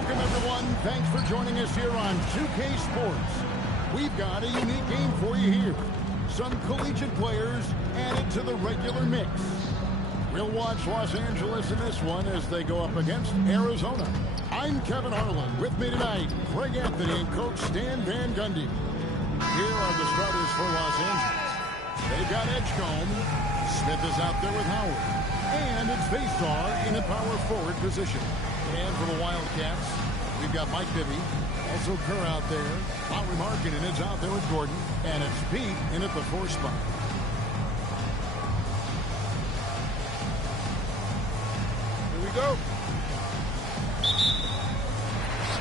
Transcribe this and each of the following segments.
Welcome, everyone. Thanks for joining us here on 2K Sports. We've got a unique game for you here. Some collegiate players added to the regular mix. We'll watch Los Angeles in this one as they go up against Arizona. I'm Kevin Harlan. With me tonight, Greg Anthony and Coach Stan Van Gundy. Here are the starters for Los Angeles. They've got Edgecombe. Smith is out there with Howard. And it's Baystar in a power forward position. And for the Wildcats, we've got Mike Bibby. Also Kerr out there. Lowry Markkanen is out there with Gordon. And it's Pete in at the 4 spot. Here we go.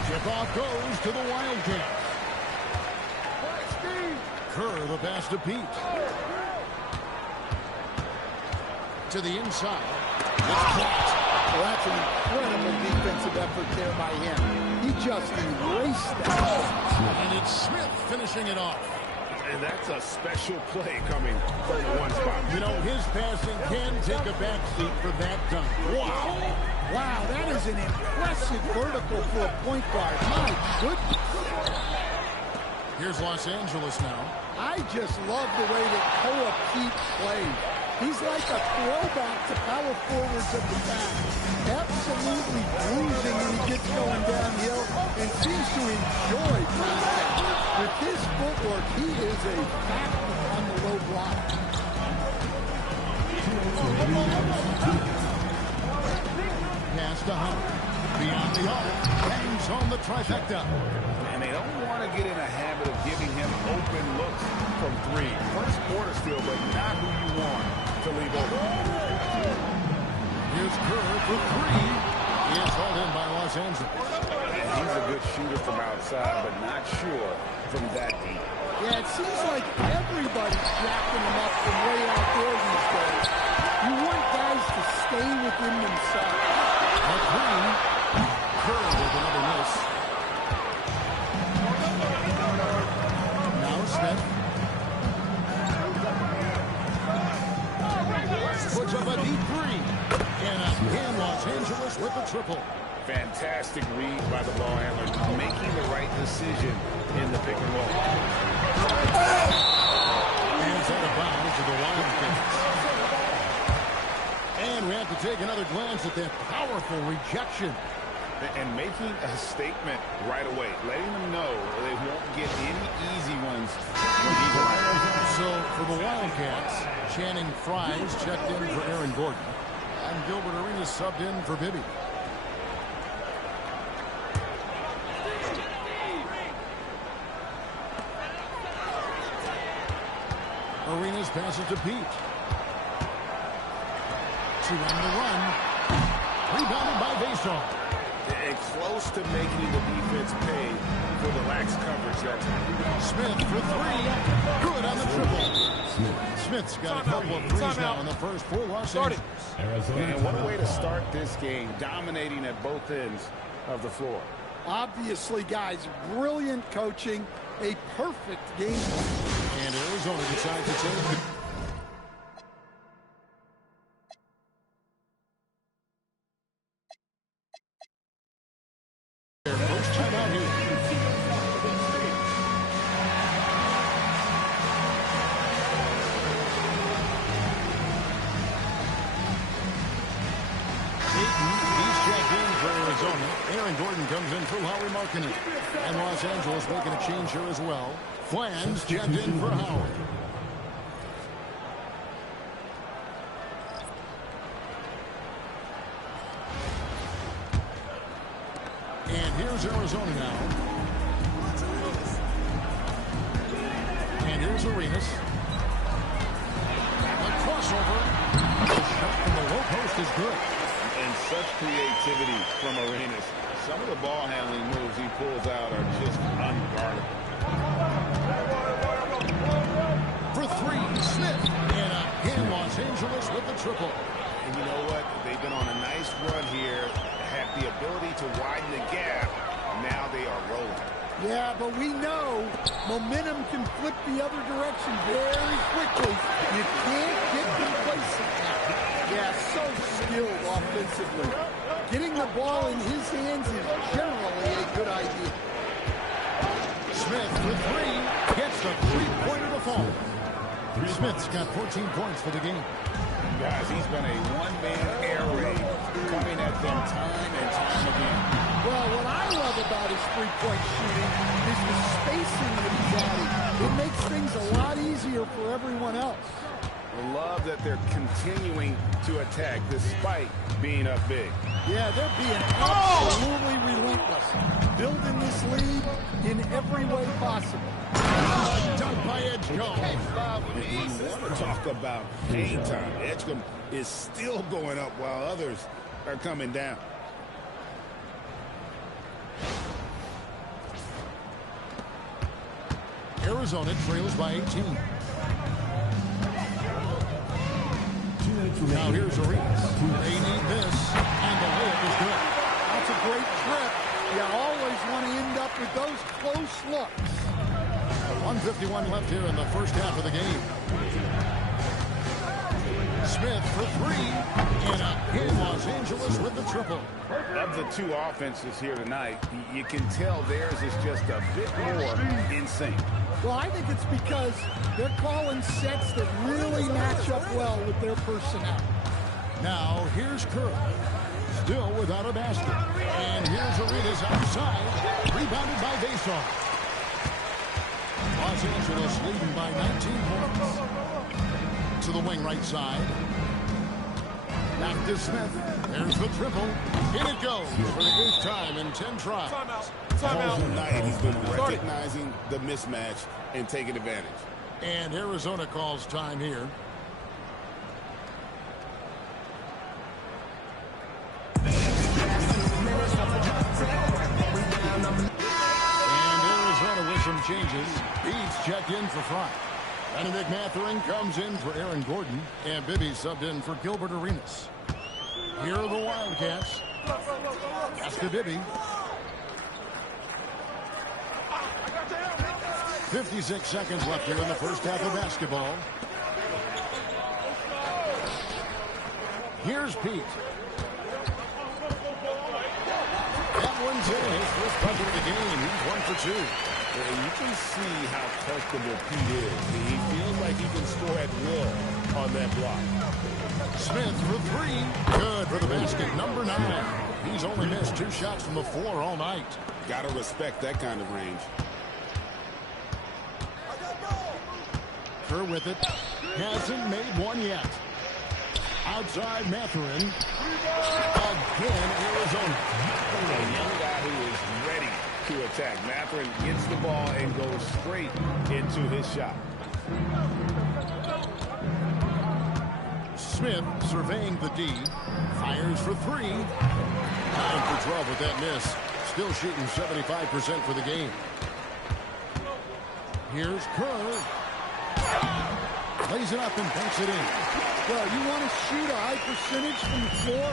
Tip-off goes to the Wildcats. Kerr the pass to Pete. To the inside. It's blocked. Well, that's an incredible defensive effort there by him. He just erased that. And it's Smith finishing it off. And that's a special play coming from the 1 spot. You know, his passing can take a backseat for that dunk. Wow. Wow, that is an impressive vertical for a point guard. My goodness. Here's Los Angeles now. I just love the way that Koa Pete plays. He's like a throwback to power forwards of the past. Absolutely bruising when he gets going downhill and seems to enjoy contact. With his footwork, he is a factor on the low block. Pass to Howard. Beyond the arc. Bangs on the trifecta. And they don't want to get in a habit of giving him open looks from 3. First quarter still, but not who you want to leave open. Here's Kerr for 3. He is hauled in by Los Angeles. He's a good shooter from outside, but not sure from that deep. Yeah, it seems like everybody's jacking him up from way out there these days. You want guys to stay within themselves. At 3, Kerr with another miss. Now Smith. Puts up a deep 3. And again, Los Angeles with the triple. Fantastic read by the ball handler, making the right decision in the pick and roll. And it's out of bounds to the Wildcats. And we have to take another glance at that powerful rejection. And making a statement right away, letting them know they won't get any easy ones when he's around. So for the Wildcats, Channing Fries checked in for Aaron Gordon. And Gilbert Arenas subbed in for Bibby. Arenas passes to Pete. 2 on the run. Rebounded by Baystar. And close to making the defense pay for the lax coverage that time. Smith for 3. Good on the triple. Smith's got a couple of threes now in the first 4 Los Angeles. And what a way to start this game, dominating at both ends of the floor. Obviously, guys, brilliant coaching, a perfect game. And Arizona decides to take it. Their first time out here. He's checked in for Arizona. Aaron Gordon comes in for Lowry Markkanen. And Los Angeles making a change here as well. Flans checked in for Howard. And here's Arizona now. And here's Arenas. A crossover. The shot from the low post is good. And such creativity from Arenas. Some of the ball handling moves he pulls out are just unguardable. For 3, Smith. And again, Los Angeles with the triple. And you know what? They've been on a nice run here, had the ability to widen the gap. Now they are rolling. Yeah, but we know momentum can flip the other direction very quickly. You can't get complacent now. Yeah, so skilled offensively. Getting the ball in his hands is generally a good idea. Smith for three. Gets the three-pointer to fall. Smith's got 14 points for the game. Guys, he's been a one-man air raid, coming at them time and time again. Well, what I love about his three-point shooting is the spacing that he's adding. It makes things a lot easier for everyone else. I love that they're continuing to attack despite being up big. Yeah, they're being absolutely relentless. Building this lead in every way possible. Dunk by Edgecombe. You want to talk about hang time. Edgecombe is still going up while others are coming down. Arizona trails by 18. Now here's Arenas. They need this, and the layup is good. That's a great trip. You always want to end up with those close looks. 1:51 left here in the first half of the game. Smith for three, and in Los Angeles with the triple. Of the two offenses here tonight, you can tell theirs is just a bit more in sync. Well, I think it's because they're calling sets that really match up well with their personnel. Now, here's Curry, still without a basket. And here's Arenas outside, rebounded by Vason. Los Angeles leading by 19 points. To the wing right side. Back to Smith. There's the triple. In it goes for the 8th time in 10 tries. All night he's been recognizing the mismatch and taking advantage. And Arizona calls time here. And Arizona with some changes. He's checked in for Fry. Benedict Mathurin comes in for Aaron Gordon. And Bibby subbed in for Gilbert Arenas. Here are the Wildcats. That's to Bibby. 56 seconds left here in the first half of basketball. Here's Pete. That one's in. His first bucket of the game. He's 1 for 2. And you can see how comfortable Pete is. He feels like he can score at will on that block. Smith for three. Good for the basket. Number 9. He's only missed 2 shots from the floor all night. Got to respect that kind of range. Kerr with it. Hasn't made one yet. Outside Mathurin. Again, Arizona. A young guy who is ready to attack. Mathurin gets the ball and goes straight into his shot. Smith surveying the D. Fires for 3. 9 for 12 with that miss. Still shooting 75% for the game. Here's Kerr. Lays it up and banks it in. Well, you want to shoot a high percentage from the floor?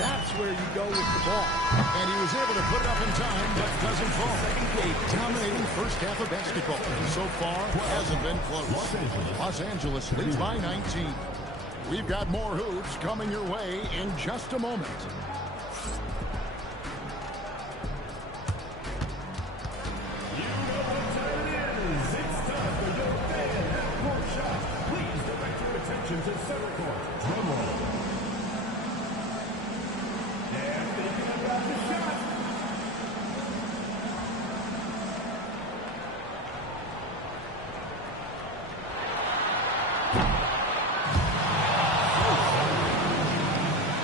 That's where you go with the ball. And he was able to put it up in time, but doesn't fall. A dominating first half of basketball. And so far, hasn't been close. Los Angeles leads by 19. We've got more hoops coming your way in just a moment. To center court, drum roll. And thinking about the shot.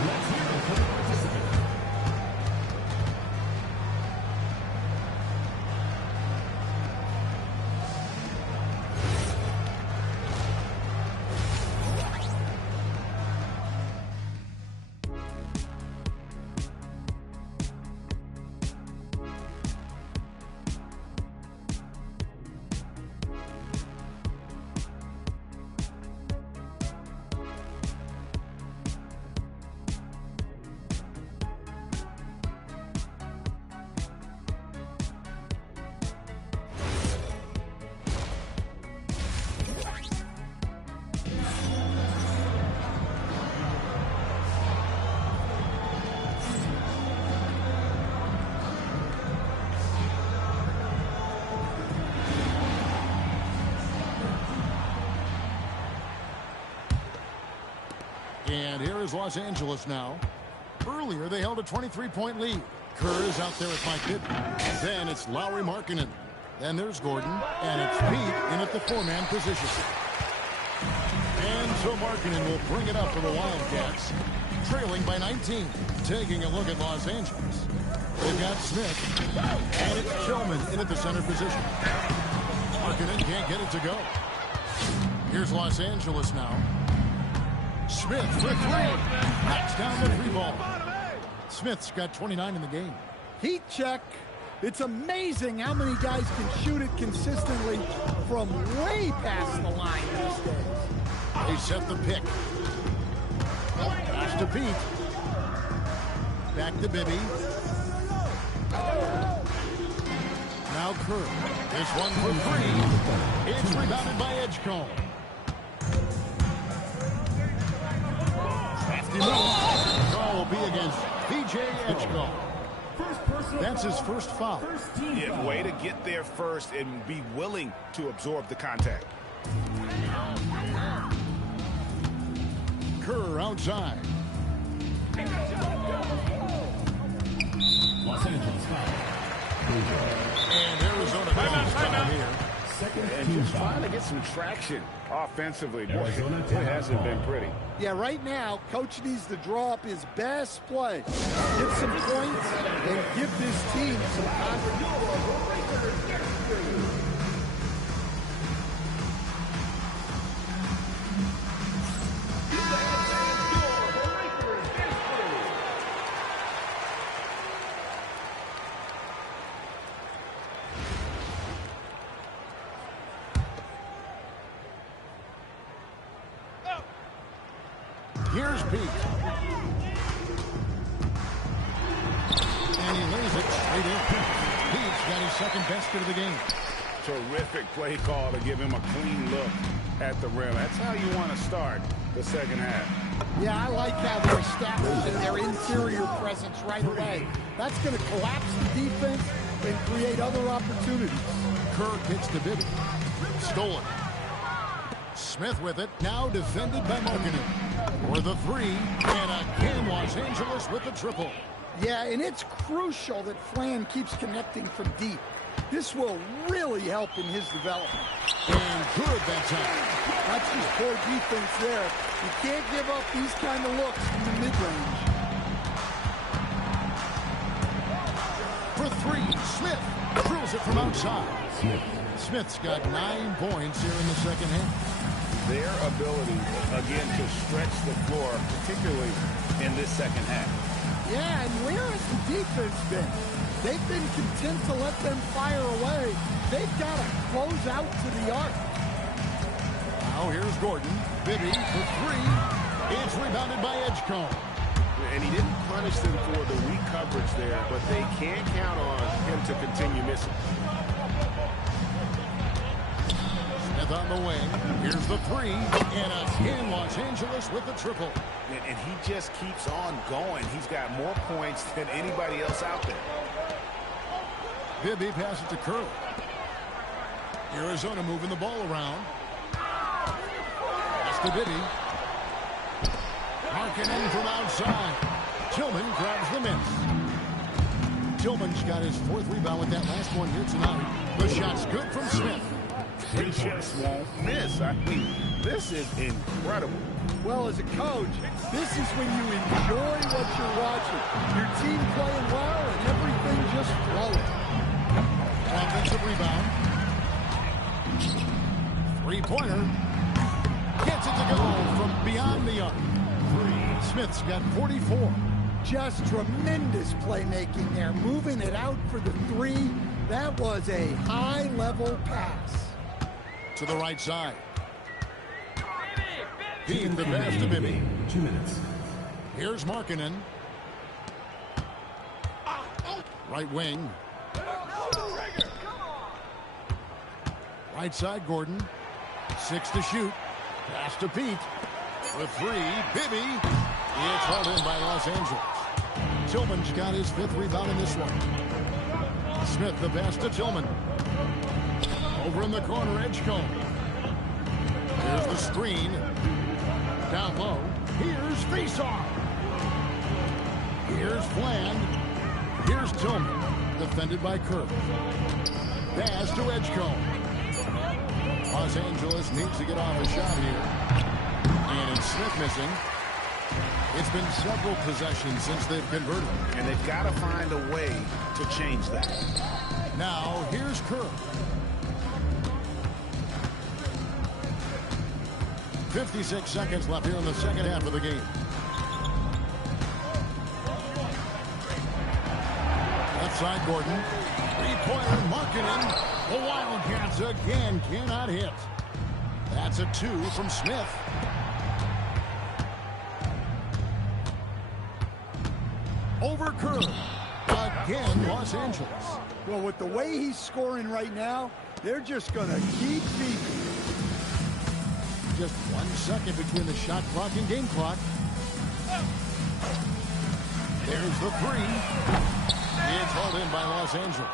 Let's hear it for the participant. And here is Los Angeles now. Earlier, they held a 23-point lead. Kerr is out there at Mike Bibby. Then it's Lauri Markkanen. Then there's Gordon. And it's Pete in at the four-man position. And so Markkanen will bring it up for the Wildcats, trailing by 19. Taking a look at Los Angeles. They've got Smith. And it's Tillman in at the center position. Markkanen can't get it to go. Here's Los Angeles now. Smith for three. Knocks down the three ball. Smith's got 29 in the game. Heat check. It's amazing how many guys can shoot it consistently from way past the line these days. They set the pick. Pass to Pete. Back to Bibby. Now Kerr. This one for three. It's rebounded by Edgecombe. Crafty move. Call will be against P.J. Edgecombe. That's his first foul. Yeah, way to get there first and be willing to absorb the contact. Kerr outside. Los Angeles foul. And Arizona calls foul here. And just trying to get some traction offensively. Boy, it hasn't been pretty. Yeah, right now, Coach needs to draw up his best play. Get some points and give this team some confidence. Here's Pete. And he lays it straight in. Pete's got his second basket of the game. Terrific play call to give him a clean look at the rim. That's how you want to start the second half. Yeah, I like how they're establishing their interior presence right away. That's going to collapse the defense and create other opportunities. Kerr kicks to Bibby. Stolen. Smith with it. Now defended by Markkanen. For the three. And again, Los Angeles with the triple. Yeah, and it's crucial that Flan keeps connecting from deep. This will really help in his development. And good that time. That's his core defense there. You can't give up these kind of looks in the mid-range. For three, Smith drills it from outside. Smith's got 9 points here in the second half. Their ability, again, to stretch the floor, particularly in this second half. Yeah, and where has the defense been? They've been content to let them fire away. They've got to close out to the arc. Now here's Gordon. Bibby for three. It's rebounded by Edgecombe. And he didn't punish them for the weak coverage there, but they can't count on him to continue missing. Smith on the wing. Here's the three. And again, Los Angeles with the triple. And he just keeps on going. He's got more points than anybody else out there. Bibby passes to Kerr. Arizona moving the ball around. Pass to Bibby. Markkanen from outside. Tillman grabs the miss. Tillman's got his 4th rebound with that last one here tonight. The shot's good from Smith. He just won't miss. I mean, this is incredible. Well, as a coach, this is when you enjoy what you're watching. Your team playing well and everything just flowing. Offensive rebound. Three-pointer. Gets it to go from beyond the arc. Smith's got 44. Just tremendous playmaking there. Moving it out for the three. That was a high-level pass. To the right side. Pete the pass to Bibby. 2 minutes. Here's Markkanen. Right wing. Right side, Gordon. 6 to shoot. Pass to Pete. The three, Bibby. It's held in by Los Angeles. Tillman's got his 5th rebound in this one. Smith the pass to Tillman. Over in the corner, Edgecombe. Here's the screen. Down low. Here's face-off. Here's Fland. Here's Tillman. Defended by Kirk. Pass to Edgecombe. Los Angeles needs to get off a shot here. And it's Smith missing. It's been several possessions since they've converted. And they've got to find a way to change that. Now, here's Kirk. 56 seconds left here in the second half of the game. Left side, Gordon. Three-pointer, Markkanen. The Wildcats again cannot hit. That's a 2 from Smith. Over Kerr. Again, Los Angeles. Well, with the way he's scoring right now, they're just going to keep feeding. Just 1 second between the shot clock and game clock. There's the 3. It's hauled in by Los Angeles.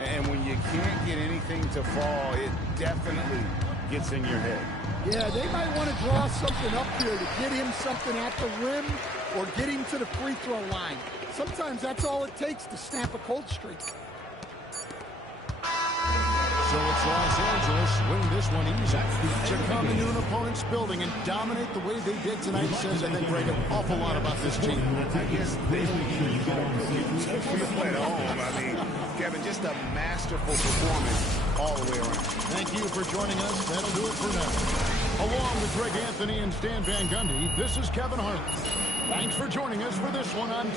And when you can't get anything to fall, it definitely gets in your head. Yeah, they might want to draw something up here to get him something at the rim or get him to the free throw line. Sometimes that's all it takes to snap a cold streak. So it's Los Angeles win this one easy. To come into an opponent's building and dominate the way they did tonight says, I think, Greg, an awful lot about this team. I guess they from the play at home. I mean, Kevin, just a masterful performance all the way around. Thank you for joining us. That'll do it for now. Along with Greg Anthony and Stan Van Gundy, this is Kevin Harlan. Thanks for joining us for this one on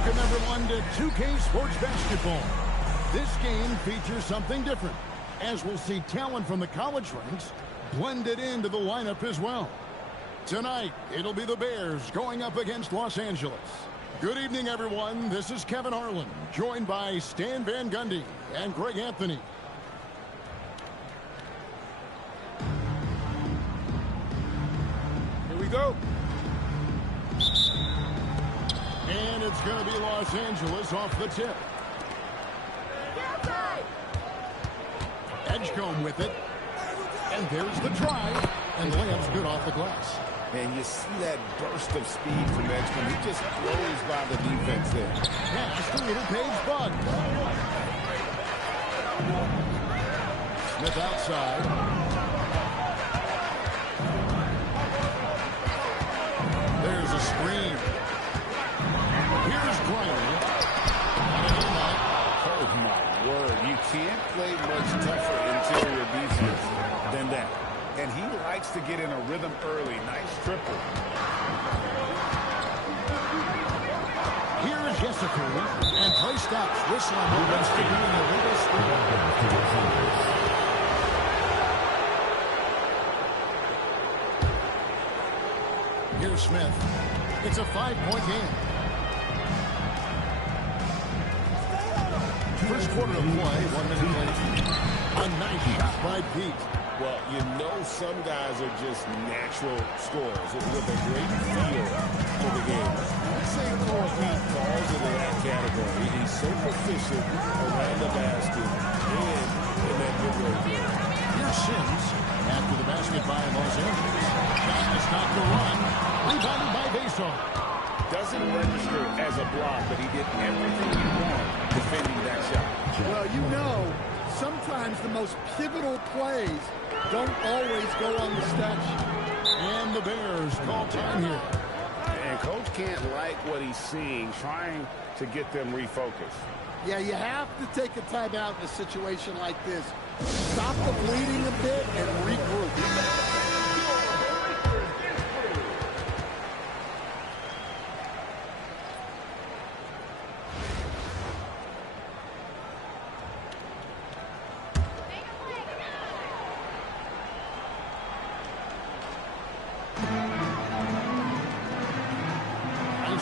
Welcome, everyone, to 2K Sports Basketball. This game features something different, as we'll see talent from the college ranks blended into the lineup as well. Tonight, it'll be the Bears going up against Los Angeles. Good evening, everyone. This is Kevin Harlan, joined by Stan Van Gundy and Greg Anthony. Here we go. And it's going to be Los Angeles off the tip. Edgecombe with it. And there's the drive. And the layup's good off the glass. And you see that burst of speed from Edgecombe. He just blows by the defense there. Pass to Little Page Bud. Smith outside. There's a screen. Here's Griner. Oh, my word. You can't play much tougher interior defense than that. And he likes to get in a rhythm early. Nice triple. Here's Jessica. And play stops. Whistling opens to being a little screen. Here's Smith. It's a 5-point game. First quarter of play, 1 minute late. A nice shot by Pete. Well, you know some guys are just natural scorers with a great feel for the game. I'd say Cole Pete falls into that category. He's so proficient around the basket and in that mid-range game. Here's Sims after the basket by Los Angeles. Shot is not to run. Rebounded by Bason. Doesn't register as a block, but he did everything he wanted defending that shot. Well, you know, sometimes the most pivotal plays don't always go on the stat sheet. And the Bears call time here. And Coach can't like what he's seeing, trying to get them refocused. Yeah, you have to take a timeout in a situation like this. Stop the bleeding a bit and regroup.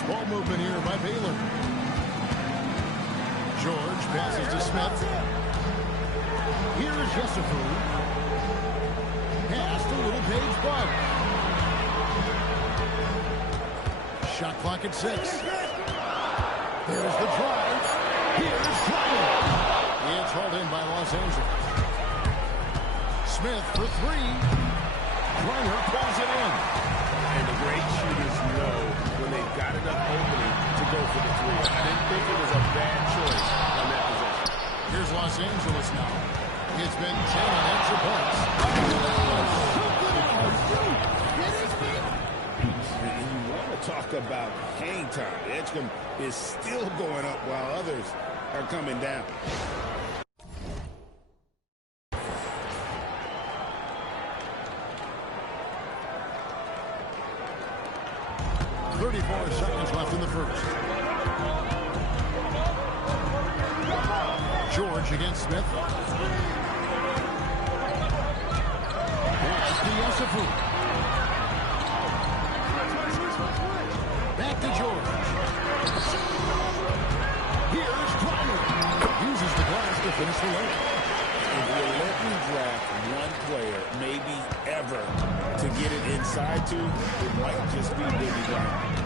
Ball movement here by Baylor. George passes to Smith. Here's Yesufu. Pass to Little Page Bud. Shot clock at 6. There's the drive. Here's Griner. It's hauled in by Los Angeles. Smith for 3. Griner pulls it in. And the great shooters know when they've got enough opening to go for the 3. I didn't think it was a bad choice on that possession. Here's Los Angeles now. It's been 10 extra points. And you want to talk about hang time. Edgecombe is still going up while others are coming down. 34 seconds left in the first. George against Smith. Pass to Yesufu. Back to George. Here's Griner. Uses the glass to finish the layup. If you let me draft one player, maybe ever, to get it inside to, it might just be Billy Griner.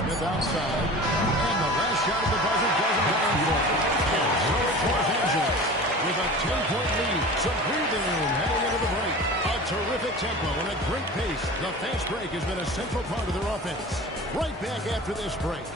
Smith outside. And the last shot of the buzzer doesn't go in for it. And so it's Los Angeles with a 10-point lead. Some breathing room heading into the break. A terrific tempo and a great pace. The fast break has been a central part of their offense. Right back after this break.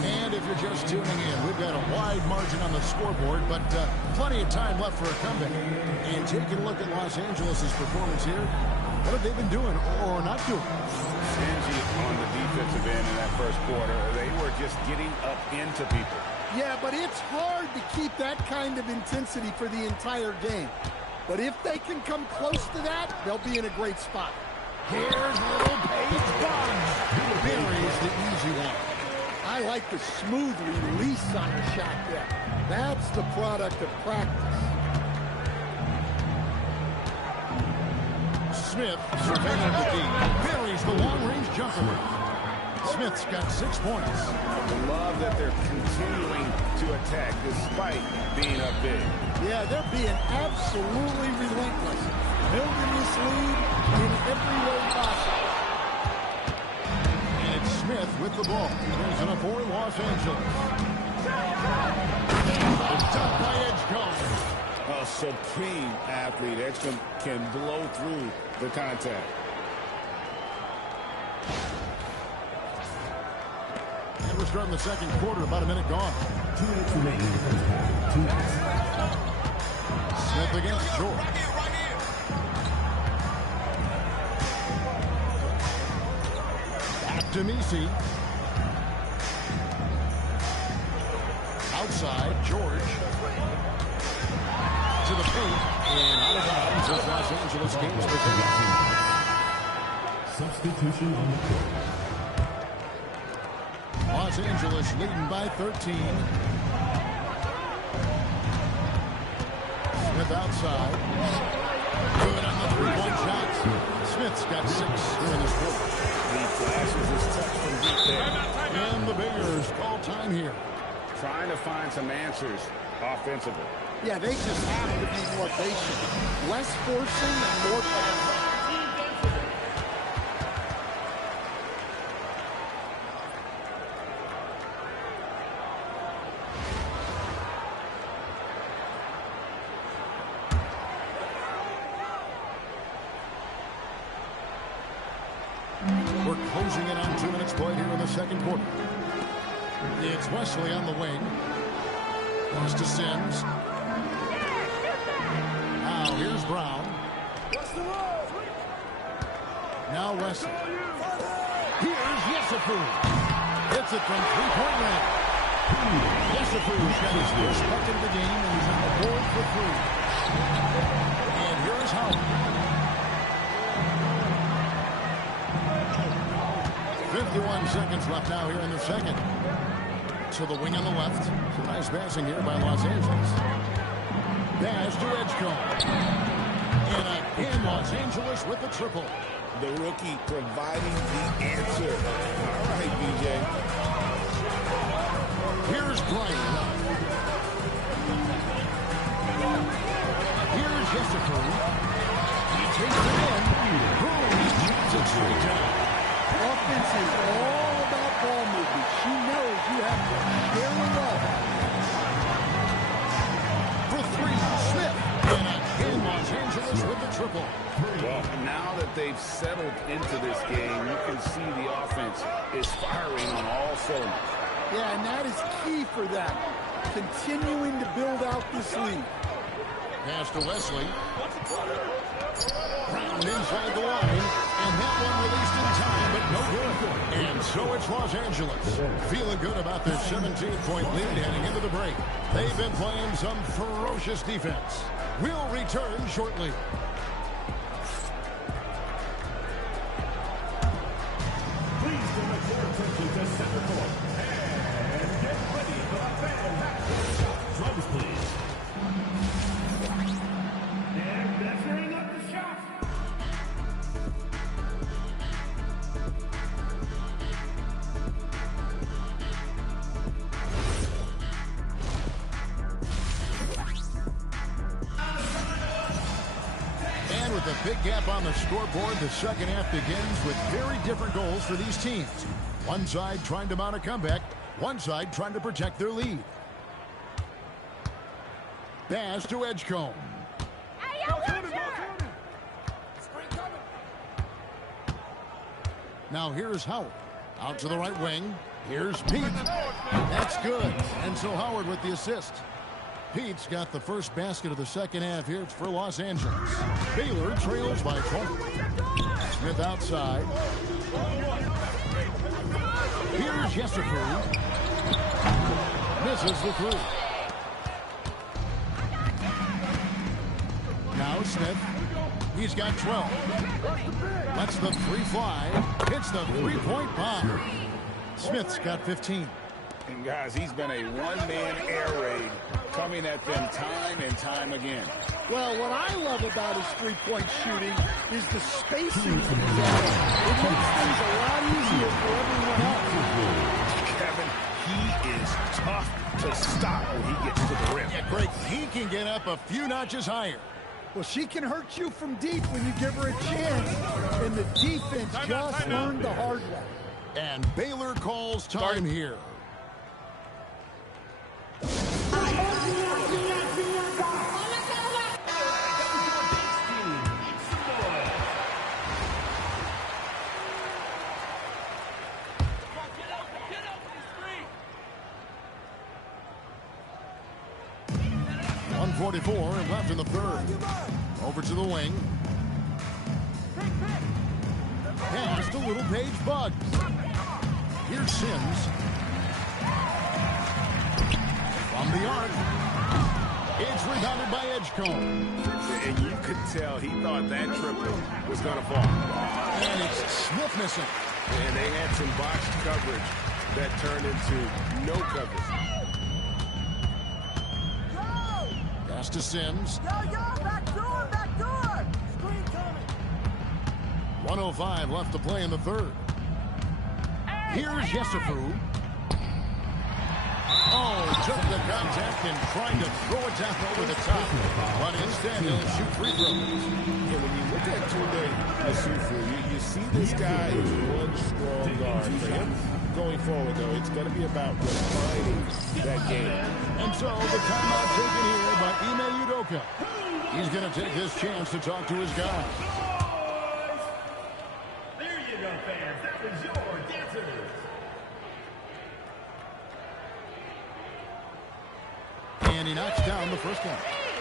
And if you're just tuning in, we've got a wide margin on the scoreboard, but plenty of time left for a comeback. And taking a look at Los Angeles' performance here, What have they been doing or not doing? Stingy on the defensive end in that first quarter. They were just getting up into people. Yeah, but it's hard to keep that kind of intensity for the entire game. But if they can come close to that, they'll be in a great spot. Here's little Paige Boggs. Buries the easy one. I like the smooth release on the shot there. That's the product of practice. Smith surveying the D. Buries the long-range jumper. Smith's got 6 points. I love that they're continuing to attack despite being up big. Yeah, they're being absolutely relentless. Building this lead in every way possible. And it's Smith with the ball. Brings it up for Los Angeles. It's done by Edgecombe. A supreme athlete. Edgecombe can blow through the contact. And we're starting the second quarter, about a minute gone. 2 minutes remaining in the first half. 2 minutes. Smith against George. Back to Messi. Outside, George. To the paint. And out of bounds as Los Angeles gains possession. Substitution on the court. Los Angeles leading by 13. Smith outside. Good on the three-point shot. Smith's got 6 here in this quarter. He flashes his touch from deep there. And the Bears call time here. Trying to find some answers offensively. Yeah, they just have to be more patient. Less forcing and more passing. We're closing in on 2 minutes played here in the second quarter. It's Wesley on the wing. Goes to Sims. Now here's Brown. Now Wesley. Here's Yesufu. Hits it from three-point range. Yesufu's got his first bucket of the game, and he's on the board for 3. And here's Howard. 51 seconds left now here in the second. To the wing on the left. Some nice passing here by Los Angeles. Pass to Edgecombe. And again, Los Angeles with the triple. The rookie providing the answer. All right, BJ. Here's Bryant. Here's Yesufu. He takes it in. Boom. He drops it straight down. Offense is all about ball movement. She knows you have to share the ball. For 3, Smith. And again, Los Angeles with the triple. Well, now that they've settled into this game, you can see the offense is firing on all cylinders. Yeah, and that is key for them. Continuing to build out this lead. Pass to Wesley. Brown inside the line. And that one released in time, but no good. And so it's Los Angeles. Feeling good about their 17-point lead heading into the break. They've been playing some ferocious defense. We'll return shortly. Please direct your attention to center court. And get ready for the fantastic drums, please. They're measuring up the shot. And with a big gap on the scoreboard, the second half begins with very different goals for these teams. One side trying to mount a comeback, one side trying to protect their lead. Pass to Edgecombe. Now here's Howard. Out to the right wing. Here's Pete. That's good. And so Howard with the assist. Pete's got the first basket of the second half here. It's for Los Angeles. Baylor trails by 20. Smith outside. Here's Yesifu. Misses the three. Now Smith. He's got 12. Lets the three fly. Hits the three-point bomb. Smith's got 15. And guys, he's been a one-man air raid coming at them time and time again. Well, what I love about his three-point shooting is the spacing from his area. It makes things a lot easier for everyone else. Kevin, he is tough to stop when he gets to the rim. Yeah, great. He can get up a few notches higher. Well, she can hurt you from deep when you give her a chance. And the defense just learned the hard way. And Baylor calls time here. .44 left in the third. Over to the wing. Pass to Little Page Buggs. Here's Sims. From the arc. It's rebounded by Edgecombe. And you could tell he thought that triple was going to fall. And it's Smith missing. And they had some boxed coverage that turned into no coverage. Pass to Sims. Back door! Screen coming! 1:05 left to play in the third. Here's Yesifu. Oh, took the contact and tried to throw it down over the top. But instead, he'll shoot free throws. Yeah, when you look at Tunde Yesifu, you see this guy is one strong guard. For him going forward, though, it's going to be about refining that game. And so the timeout taken here by Ime Udoka. He's going to take this chance to talk to his guys. There you go, fans. That was your dancers. And he knocks down the first one.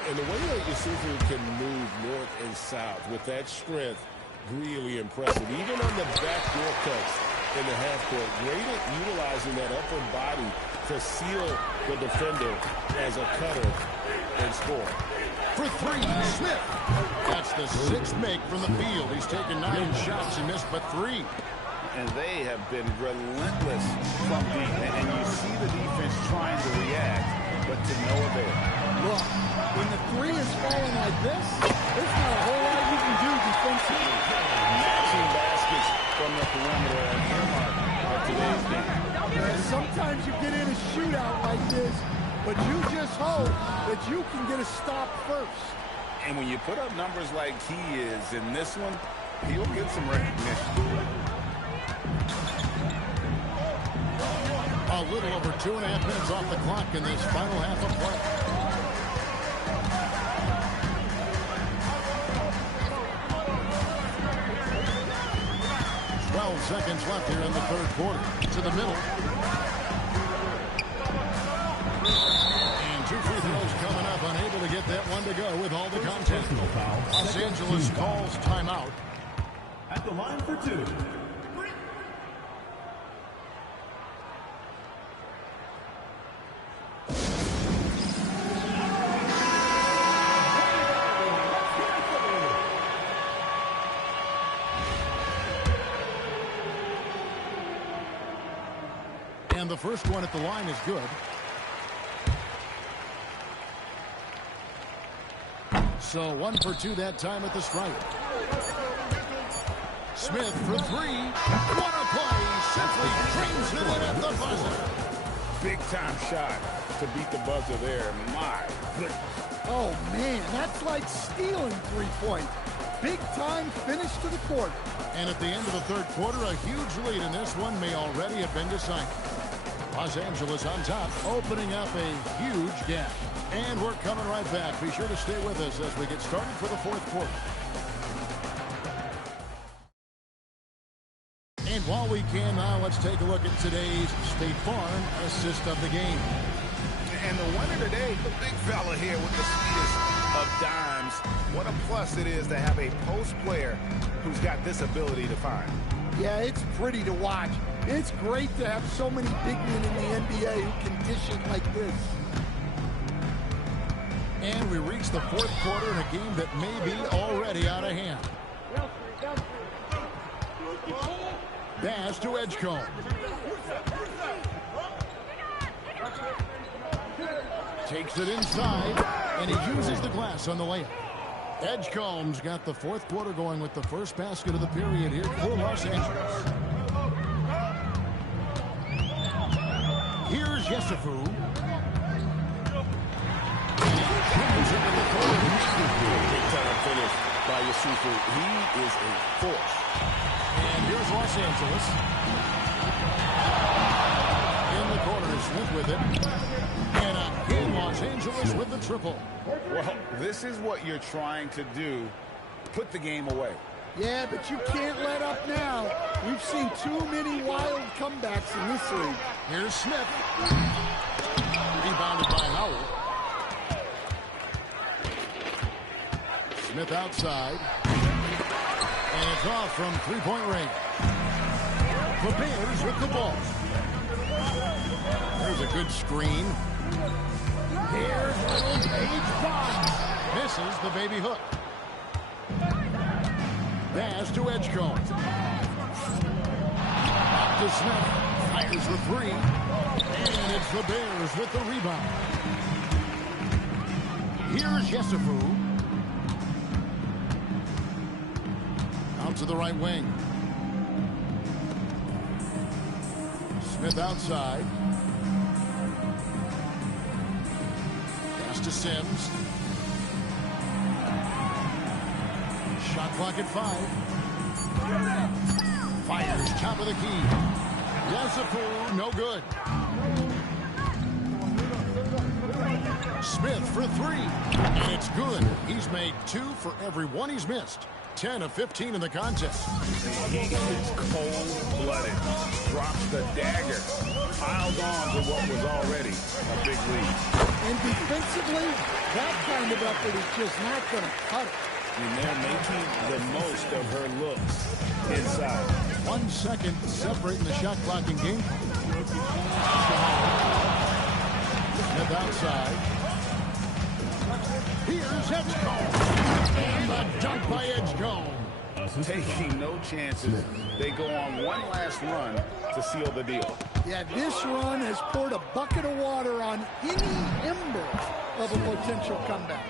And the way that Yesifu can move north and south with that strength, really impressive. Even on the backdoor cuts in the half court, great at utilizing that upper body to seal the defender as a cutter and score. For three, Smith. That's the sixth make from the field. He's taken 9 shots. He missed but 3. And they have been relentless from deep. And you see the defense trying to react, but to no avail. Look, when the three is falling like this, there's not a whole lot you can do defensively. Matching baskets from the perimeter and earmark of today's game. And sometimes you get in a shootout like this, but you just hope that you can get a stop first. And when you put up numbers like he is in this one, he'll get some recognition. A little over 2.5 minutes off the clock in this final half of play. Seconds left here in the third quarter. To the middle. And 2 free throws coming up. Unable to get that one to go with all the contact. Los Angeles calls timeout. At the line for 2. And the first one at the line is good. So 1 for 2 that time at the stripe. Smith for 3. What a play. Simply trains it in at the buzzer. Big time shot to beat the buzzer there. My goodness. Oh, man, that's like stealing 3 points. Big time finish to the quarter. And at the end of the third quarter, a huge lead in this one may already have been decided. Los Angeles on top, opening up a huge gap. And we're coming right back. Be sure to stay with us as we get started for the fourth quarter. And while we can now, let's take a look at today's State Farm assist of the game. And the winner today, the big fella here with the sweetest of dimes. What a plus it is to have a post player who's got this ability to find. Yeah, it's pretty to watch. It's great to have so many big men in the NBA who can dish it like this. And we reach the fourth quarter in a game that may be already out of hand. Pass to Edgecombe. Takes it inside, and he uses the glass on the layup. Edgecombe's got the fourth quarter going with the first basket of the period here for Los Angeles. Here's Yesufu. Big time finish by Yesufu. He is a force. And here's Los Angeles. In the corner, Smith with it. And again, Los Angeles with the triple. Well, this is what you're trying to do. Put the game away. Yeah, but you can't let up now. We've seen too many wild comebacks in this league. Here's Smith. Rebounded by Howell. Smith outside. And it's off from three-point range. The Bears with the ball. There's a good screen. Here's little Page Bond. Misses the baby hook. Pass to Edgecombe. Back to Smith. Fires for three. And it's the Bears with the rebound. Here's Yesufu. Out to the right wing. Smith outside. Pass to Sims. Shot clock at 5. Fires top of the key. Yesufu, no good. Smith for 3. And it's good. He's made 2 for every one he's missed. 10 of 15 in the contest. He is cold-blooded. Drops the dagger. Piles on to what was already a big lead. And defensively, that kind of effort is just not going to cut it. And they're making the most of her looks inside. 1 second separating the shot clock in game. Smith outside. Here's Edgecombe. And the dunk by Edgecombe. Taking no chances. They go on one last run to seal the deal. Yeah, this run has poured a bucket of water on any ember of a potential comeback.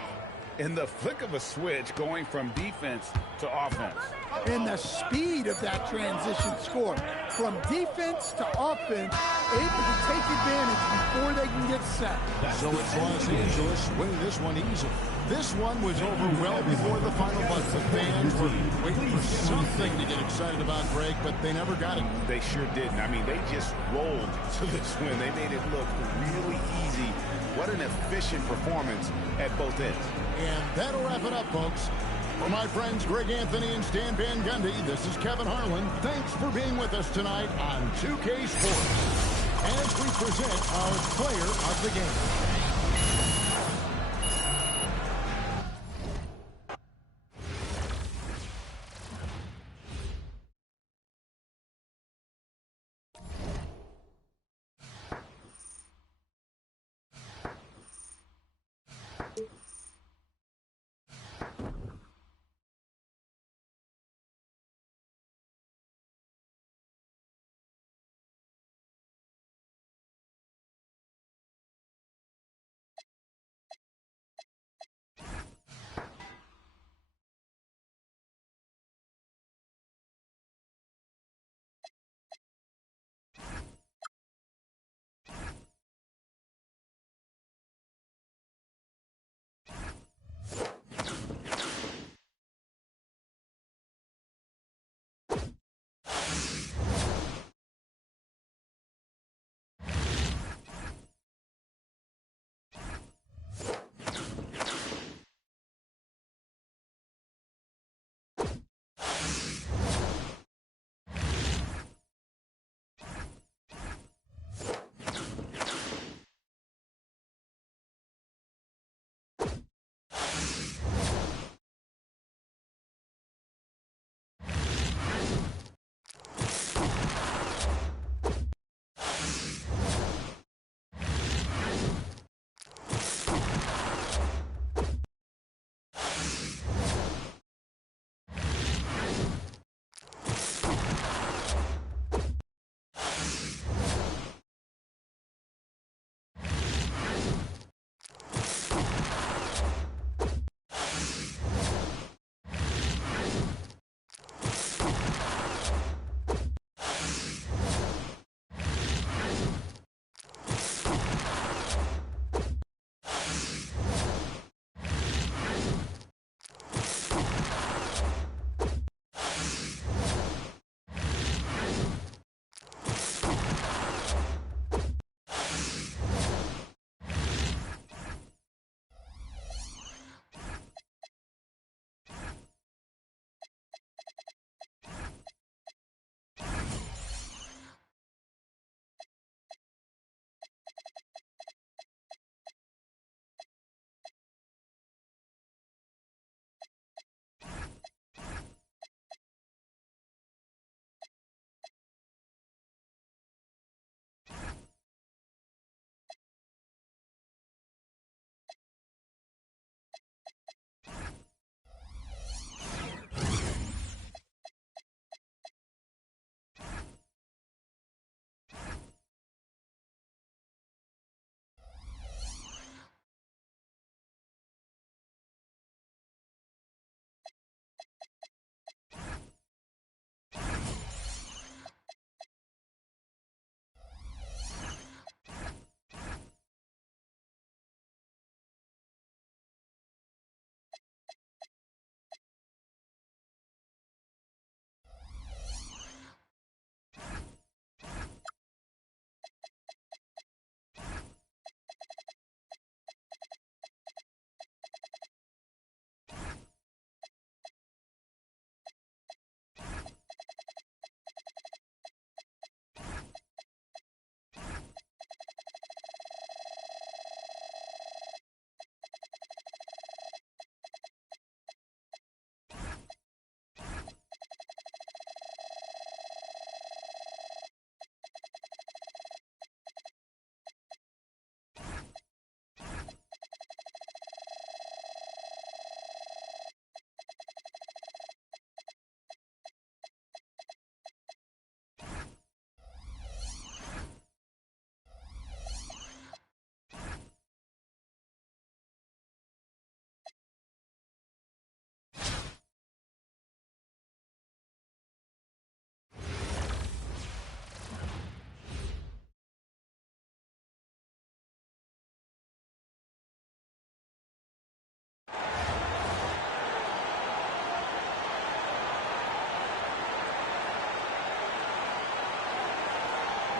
In the flick of a switch, going from defense to offense. And the speed of that transition score. From defense to offense, able to take advantage before they can get set. So it's Los Angeles winning this one easily. This one was over well before the final buzzer. The fans were waiting for something to get excited about, Greg, but they never got it. They sure didn't. I mean, they just rolled to this win. They made it look really easy. What an efficient performance at both ends. And that'll wrap it up, folks. For my friends Greg Anthony and Stan Van Gundy, this is Kevin Harlan. Thanks for being with us tonight on 2K Sports as we present our player of the game.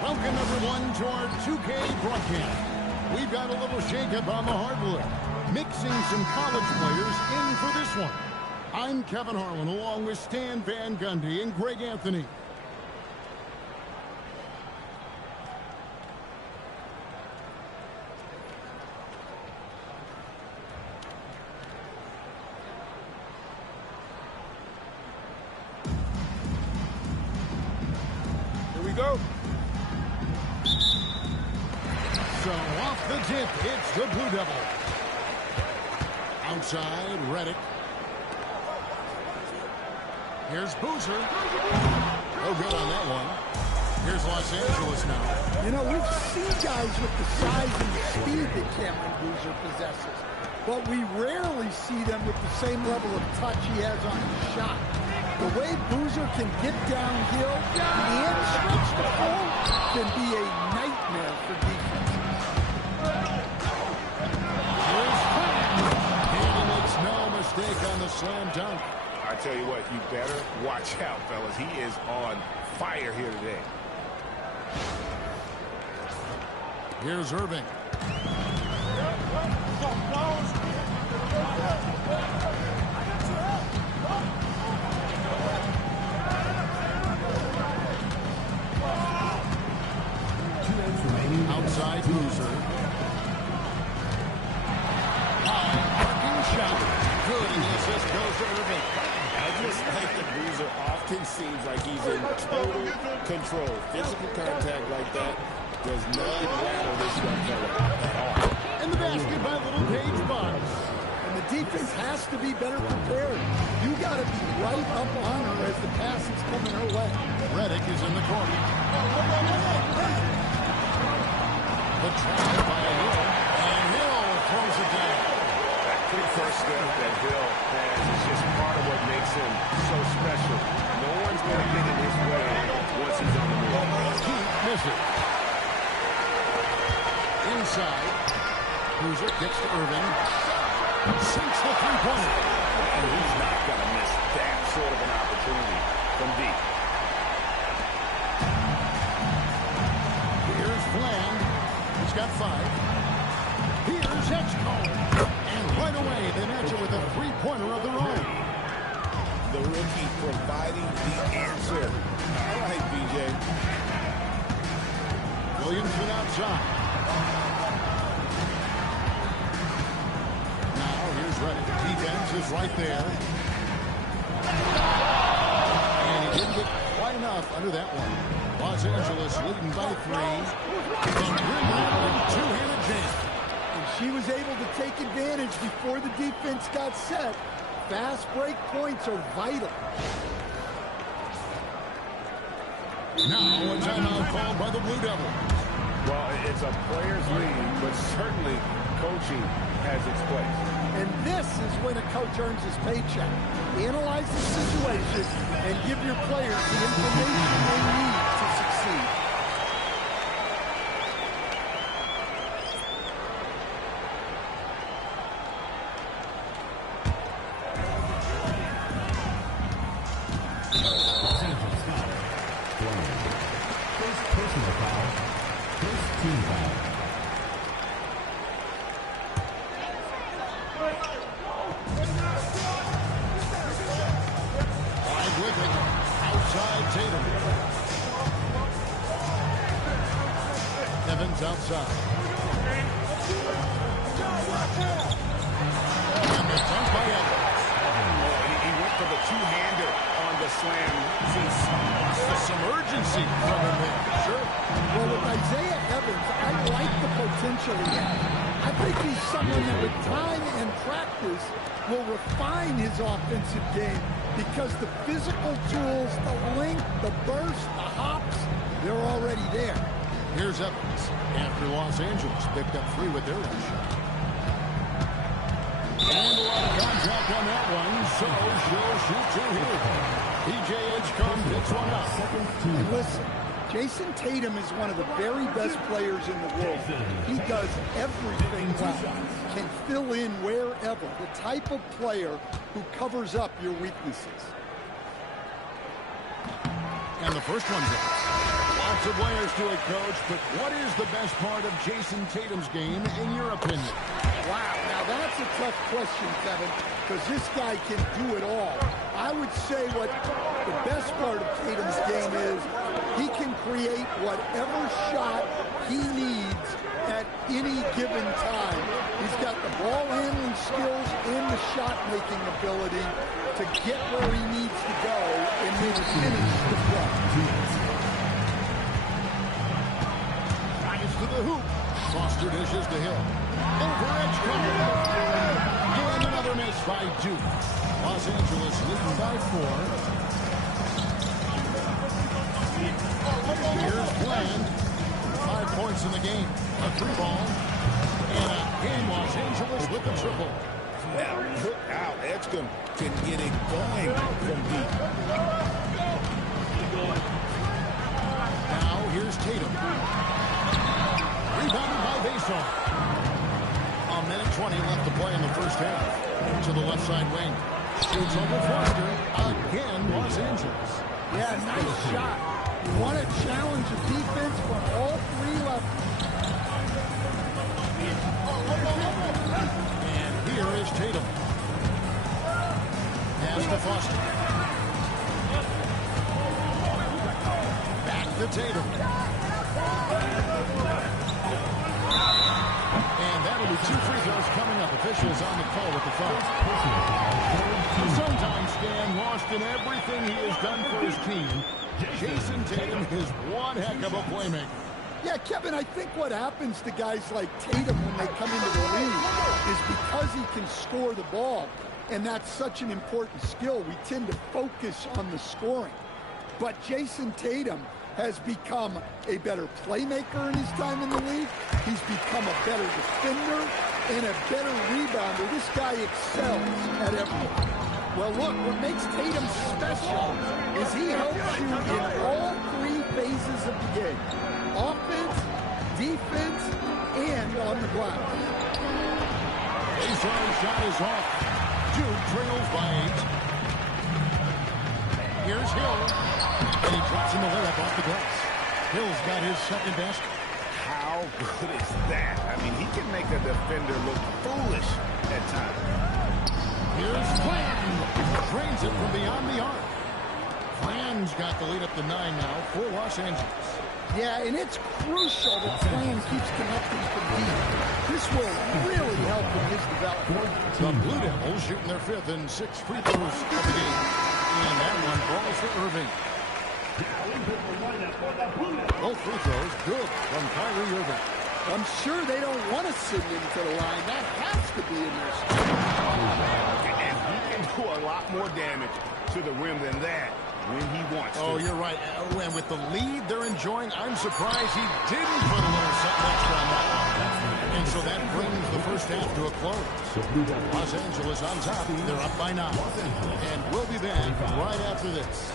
Welcome, everyone, to our 2K broadcast. We've got a little shakeup on the hardwood, mixing some college players in for this one. I'm Kevin Harlan, along with Stan Van Gundy and Greg Anthony. Go. So off the tip, it's the Blue Devil. Outside, Redick. Here's Boozer. No good on that one. Here's Los Angeles now. You know, we've seen guys with the size and the speed that Cameron Boozer possesses, but we rarely see them with the same level of touch he has on his shot. The way Boozer can get downhill and stretch the floor can be a nightmare for defense. Here's Frank. And he makes no mistake on the slam dunk. I tell you what, you better watch out, fellas. He is on fire here today. Here's Irving. Outside Boozer. Arcing shot. Good, and the assist goes to Irving. I just think that Boozer often seems like he's in total control. Physical contact like that does not rattle this young fella at all. And the basket by Little Page Bucks. And the defense has to be better prepared. You got to be right up on her as the pass is coming her way. Redick is in the corner. The try by Hill, and Hill throws it down. That quick first step that Hill has is just part of what makes him so special. No one's going to get in his way once he's on the move. He misses. Inside. Boozer kicks to Irving. Sinks the three-pointer. And he's not going to miss that sort of an opportunity from deep. Here's Bland. He's got 5. Here's Edgecombe. And right away, they match it with a three-pointer of their own. The rookie providing the answer. All right, BJ. Williamson outside. Now, here's Redick. Defense is right there. And he didn't get quite enough under that one. Los Angeles leading by 3. And rim-rattling two-handed jam. And she was able to take advantage before the defense got set. Fast break points are vital. Now a timeout called by the Blue Devils. Well, it's a player's league, but certainly coaching has its place. And this is when a coach earns his paycheck. Analyze the situation and give your players the information they need to succeed. Personal foul. First team foul. Wide with it. Outside Tatum. Evans outside. And the dunk by Evans. He went for the two-hander on the slam. Some urgency from him there. Sure. Well, with Isaiah Evans, I like the potential he has. I think he's someone that with time and practice will refine his offensive game because the physical tools, the length, the burst, the hops, they're already there. Here's Evans after Los Angeles picked up 3 with their rush. And a lot of contact on that one, so she'll shoot 2 here. PJ Edgecombe picks one up. And listen, Jason Tatum is one of the very best players in the world. He does everything well, can fill in wherever, the type of player who covers up your weaknesses. And the first one's up. Lots of layers to it, Coach, but what is the best part of Jason Tatum's game, in your opinion? Wow, now that's a tough question, Kevin, because this guy can do it all. I would say what the best part of Tatum's game is, he can create whatever shot he needs at any given time. He's got the ball handling skills and the shot-making ability to get where he needs to go and then finish the play. Drives to the hoop. Foster dishes to Hill. Over edge cover. And another miss by Duke. Los Angeles leading by 4. Here's Bland. 5 points in the game. A 3-ball. And again, Los Angeles with the triple. Now, look out. Edgecombe can get it going from deep. Now, here's Tatum. Rebounded by Vason. A minute 20 left to play in the first half. To the left side wing. Shoots over Foster. Again, Los Angeles. Yeah, nice shot. You want to challenge the defense from all 3 levels. And here is Tatum. Pass to Foster. Back to Tatum. And that'll be 2 free throws coming up. Officials on the call with the foul. Sometimes Stan, lost in everything he has done for his team, Jason Tatum is one heck of a playmaker. Yeah, Kevin, I think what happens to guys like Tatum when they come into the league is because he can score the ball, and that's such an important skill, we tend to focus on the scoring. But Jason Tatum has become a better playmaker in his time in the league. He's become a better defender and a better rebounder. This guy excels at everything. Well, look, what makes Tatum special is he helps you in all 3 phases of the game. Offense, defense, and on the glass. Baseline shot is off. Duke trails by 8. Here's Hill. And he drops him a layup off the glass. Hill's got his second basket. How good is that? I mean, he can make a defender look foolish at times. Here's Flan. Drains it from beyond the arc. Flan's got the lead up to 9 now for Los Angeles. Yeah, and it's crucial that Flan keeps connecting from deep. This will really help in his development. The Blue Devils shooting their 5th and 6th free throws of the game. And that one falls for Irving. Both free throws good from Kyrie Irving. I'm sure they don't want to send him to the line. That has to be in their schedule. And he can do a lot more damage to the rim than that when he wants to. Oh, you're right. And with the lead they're enjoying, I'm surprised he didn't put a little something extra on that one. And so that brings the first half to a close. Los Angeles on top. They're up by 9. And we'll be back right after this.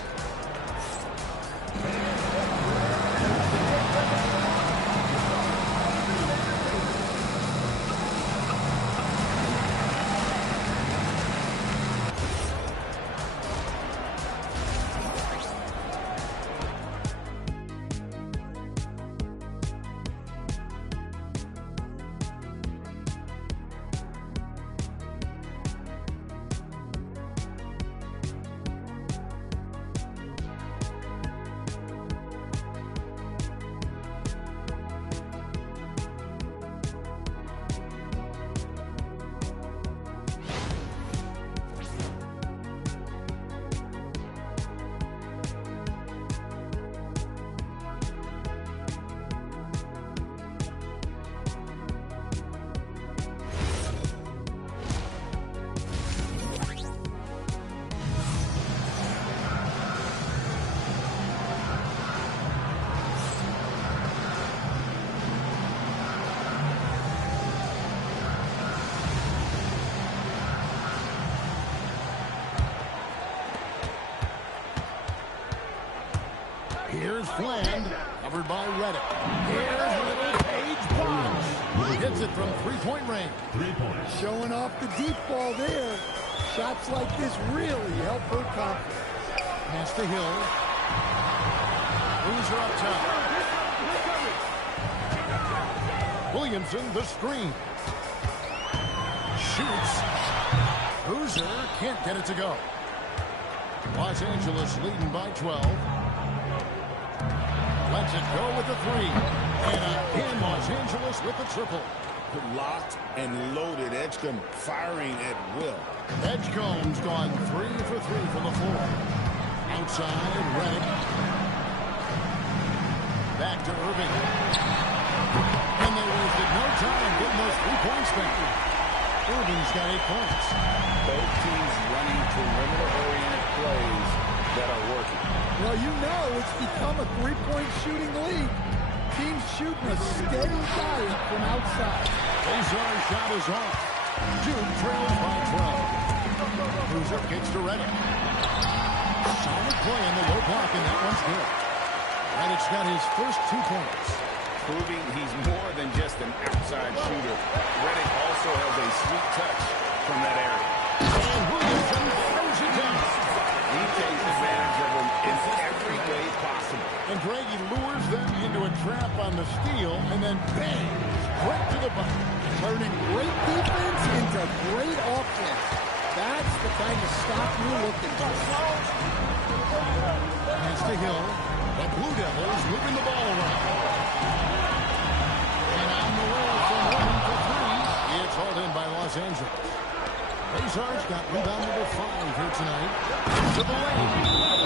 Here's Flan, covered by Reddick. Here's Little Page bombs. Hits it from 3-point range. Showing off the deep ball there. Shots like this really help her confidence. Pass to Hill. Bruiser up top. Williamson, the screen. Shoots. Bruiser can't get it to go. Los Angeles leading by 12. Lets it go with the three. And again, Los Angeles with the triple. Locked and loaded. Edgecombe firing at will. Edgecombe's gone 3 for 3 from the floor. Outside, Redick. Back to Irving. And they wasted no time getting those 3 points back. Irving's got 8 points. Both teams running perimeter-oriented plays that are working. Well, you know it's become a three-point shooting league. Teams shooting a steady diet from outside. Azar's shot is off. Duke trails by 12. Bruiser kicks to Redick. Solid play on the low block, and that one's good. Redick's got his first 2 points. Proving he's more than just an outside shooter. Redick also has a sweet touch from that area. And Williamson throws it down. He takes advantage of him in every way possible. And Greg, he lures them into a trap on the steal, and then bang, right to the bucket. Turning great defense into great offense. That's the kind of stop you're looking for. Pass to Hill. The Blue Devils moving the ball around. And on the way from 1 for 3, it's hauled in by Los Angeles. Azar's got rebound number 5 here tonight. To the lane.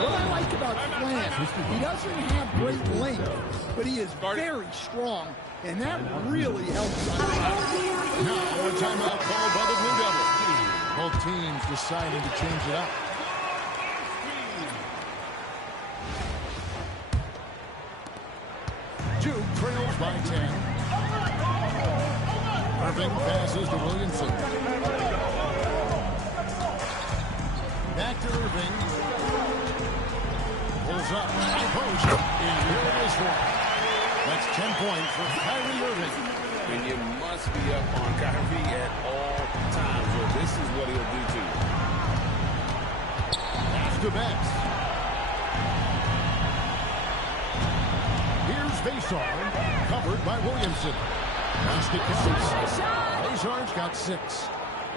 What I like about Flan, he doesn't have great length, but he is very strong, and that really helps on offense. Now a timeout called by the Blue Devils. Both teams deciding to change it up. Duke trails by 10. Irving passes to Williamson. Back to Irving. Pulls up. High post. And here it is for him. That's 10 points for Kyrie Irving. And you must be up on Kyrie at all times, or this is what he'll do to you. Pass to Betts. Here's Vassar, covered by Williamson. Basket counts. Azar's got 6.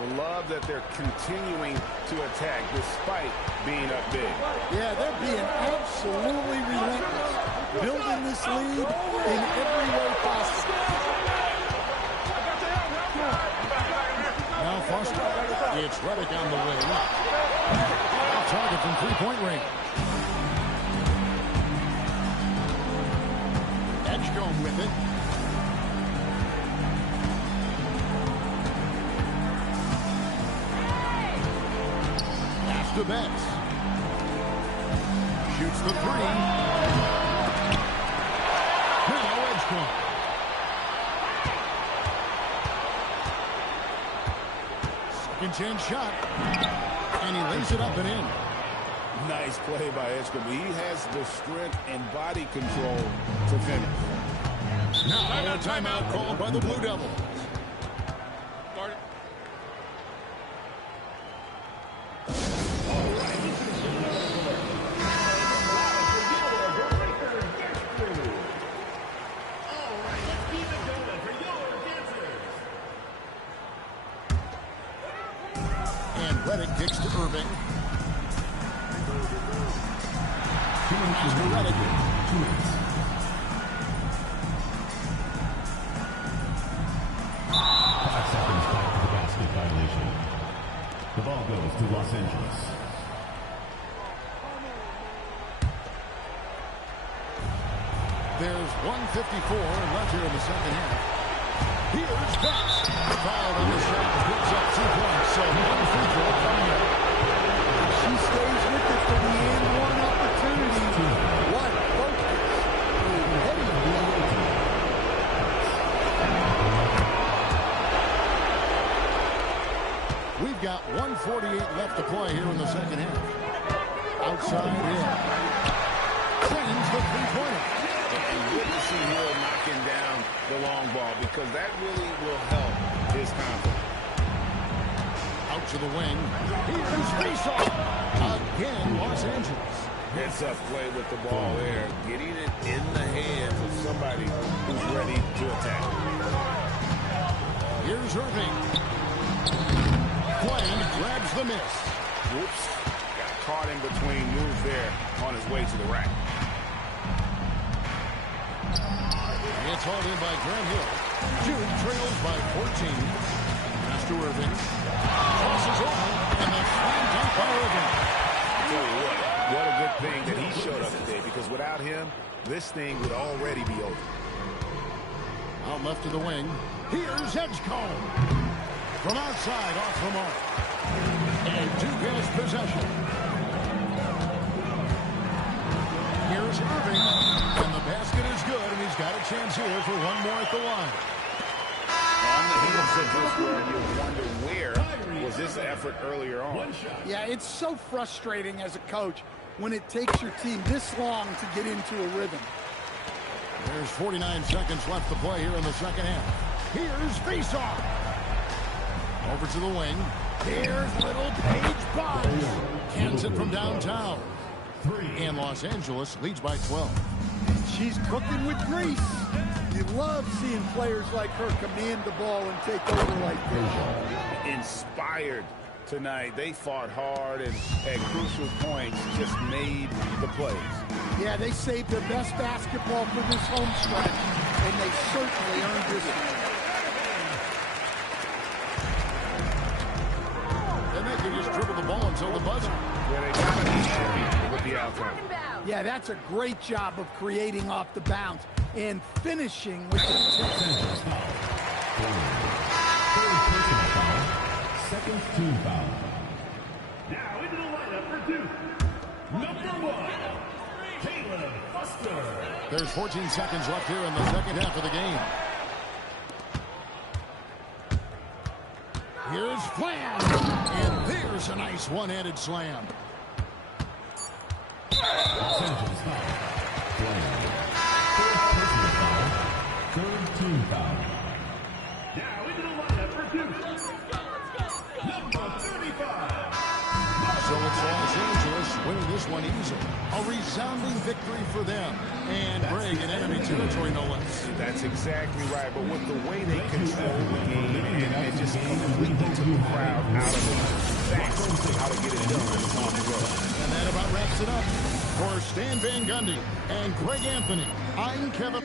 We love that they're continuing to attack despite being up big. Yeah, they're being absolutely relentless, building this lead in every way possible. Now Foster. It's Redick on the way. Off target from 3-point range. Edgecombe with it. Pass to Betts. Shoots the 3. Now Edgecombe. Second chance shot. And he lays it up and in. Nice play by Edgecombe. He has the strength and body control to finish. Now a timeout called by the Blue Devils. And Redick kicks to Irving. Pass to Redick. 5 seconds back to the basket violation. The ball goes to Los Angeles. There's 1:54 left here in the second half. Here's Betts. Fouled on the shot. Picks up 2 points. So 1 free throw coming up. She stays with it for the and one opportunity. What focus. We've got 1:48 left to play here in the second half. Outside Hill. Claims the 3-pointer. And good to see Hill knocking down the long ball because that really will help his confidence. Out to the wing. Here's face-off. Again, Los Angeles. Heads up play with the ball there. Getting it in the hands of somebody who's ready to attack. Here's Irving. Flame grabs the miss. Whoops. Got caught in between moves there on his way to the rack. It's hauled in by Grant Hill. Jude trails by 14. Pass to Irving. Crosses over, and the slam dunk by Irving. Tell you what a good thing that he showed up today, because without him, this thing would already be over. Out left to the wing. Here's Edgecombe. From outside, off the mark. And Duke has possession. Here's Irving. And the basket is good, and he's got a chance here for one more at the line. On the heels of this one, you wonder where was this effort earlier on. Yeah, it's so frustrating as a coach when it takes your team this long to get into a rhythm. There's 49 seconds left to play here in the second half. Here's face-off. Over to the wing. Here's little Paige Bonds. Cans it from downtown. And Los Angeles leads by 12. She's cooking with grease. You love seeing players like her command the ball and take over like this. Inspired tonight. They fought hard and at crucial points just made the plays. Yeah, they saved their best basketball for this home stretch, and they certainly earned this one. And they can just dribble the ball until the buzzer. Yeah, they got to be happy with the outcome. Yeah, that's a great job of creating off the bounce and finishing with the tip. Second team foul. Now into the lineup for Duke. Number 1, Caleb Buster. There's 14 seconds left here in the second half of the game. Here's Flan. And there's a nice one-handed slam. Los Angeles foul. Third personal foul. Third team foul. Now into the lineup for Duke. Number 35. So it's Los Angeles winning this one easily. A resounding victory for them. And Greg in enemy territory, no less. That's exactly right. But with the way they control the game and just completely took the crowd out of it, that's how to get it done on the road. And that about wraps it up. For Stan Van Gundy and Greg Anthony, I'm Kevin.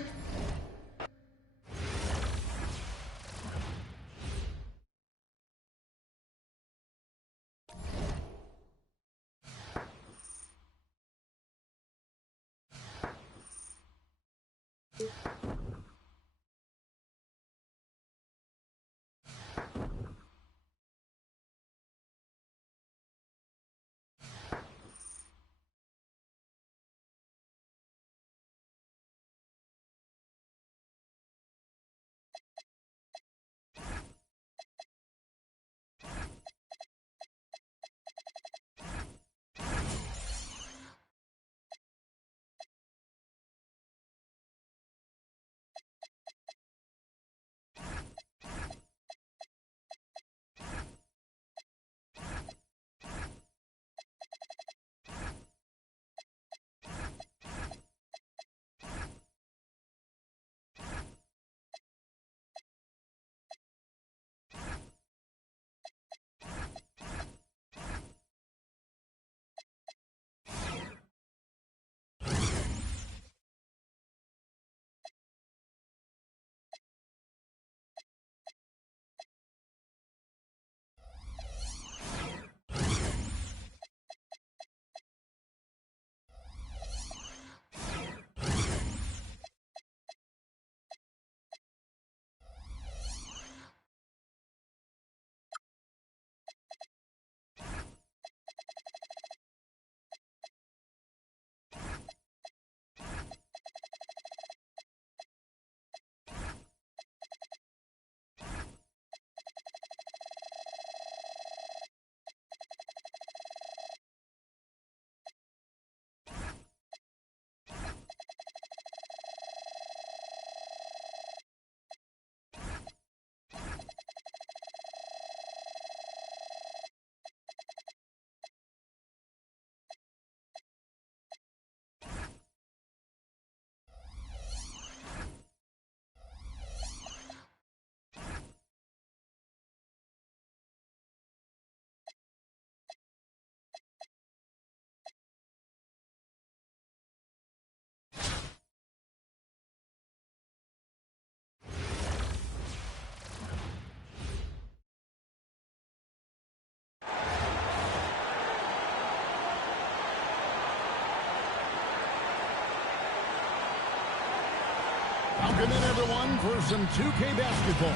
for some 2K basketball.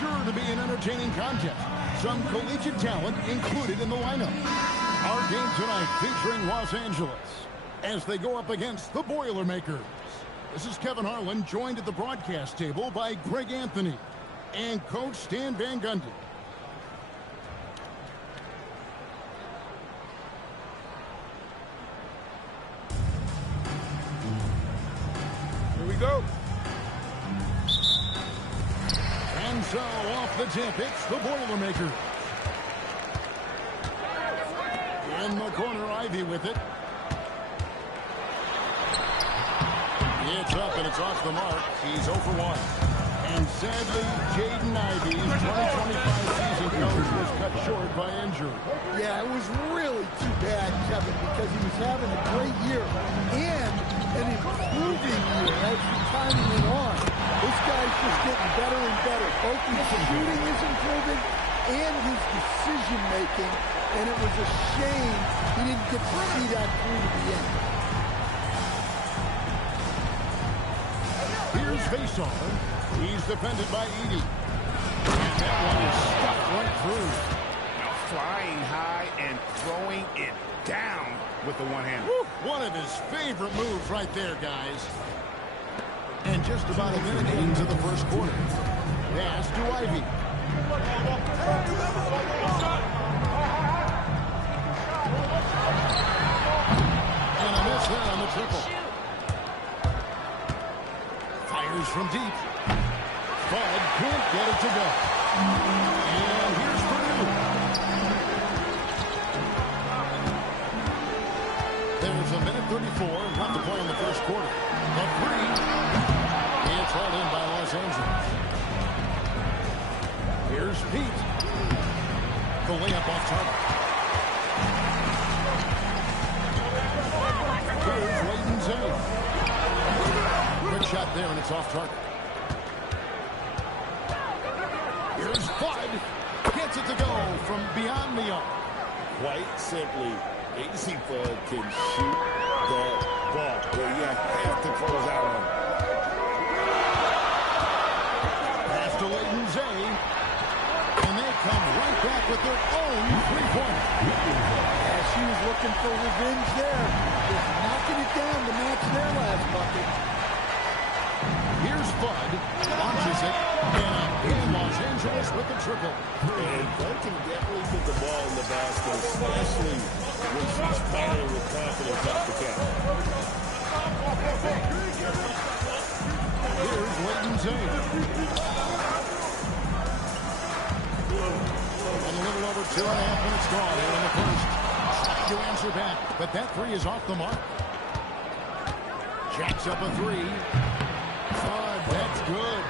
Sure to be an entertaining contest. Some collegiate talent included in the lineup. Our game tonight featuring Los Angeles as they go up against the Boilermakers. This is Kevin Harlan, joined at the broadcast table by Greg Anthony and Coach Stan Van Gundy. Here we go. And so off the tip, it's the Boilermakers. In the corner, Ivy with it. It's up and it's off the mark. He's 0 for 1. And sadly, Jaden Ivey's 2025 season coach was cut short by injury. Yeah, it was really too bad, Kevin, because he was having a great year and an improving year as the time went on. This guy's just getting better and better. Both his shooting is improving and his decision-making, and it was a shame he didn't get to see that through to the end. Here's Faison. He's defended by Edey. And that one is stuffed right through. Now flying high and throwing it down with the one-hander. One of his favorite moves right there, guys. And just about a minute into the first quarter. Pass to Ivy. And a miss there on the triple. Fires from deep. Bud can't get it to go. And here's Purdue. There's a minute 34 left to play in the first quarter. The three. It's held in by Los Angeles. Here's Pete. The layup off target. Here's Layton Zane. Good shot there, and it's off target. Here's Bud. Gets it to go from beyond the arc. Quite simply, AC Bud can shoot that ball. Well, you have to close out on it. Pass to Layton Zane. And they come right back with their own three-pointer. Yeah, she was looking for revenge there. Just knocking it down to match their last bucket. Here's Bud, launches it, and in Los Angeles with the triple. And Bud can definitely put the ball in the basket, especially when she's firing with confidence off the count. Here's Layton Zane. And a little over 2.5 minutes gone here in the first. Trying to answer back, but that three is off the mark. Jacks up a three. Fud, that's good.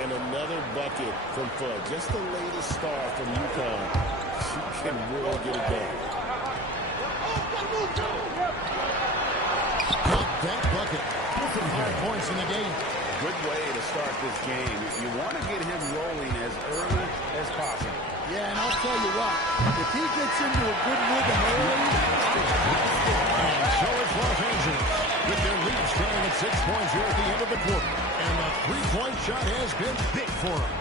And another bucket from Fudd. Just the latest star from UConn. She can really get it done. Got that bucket. 5 points in the game. Good way to start this game. You want to get him rolling as early as possible. Yeah, and I'll tell you what, if he gets into a good rhythm early, and so it's Los Angeles with their lead standing at 6 points here at the end of the quarter. And the three-point shot has been big for them.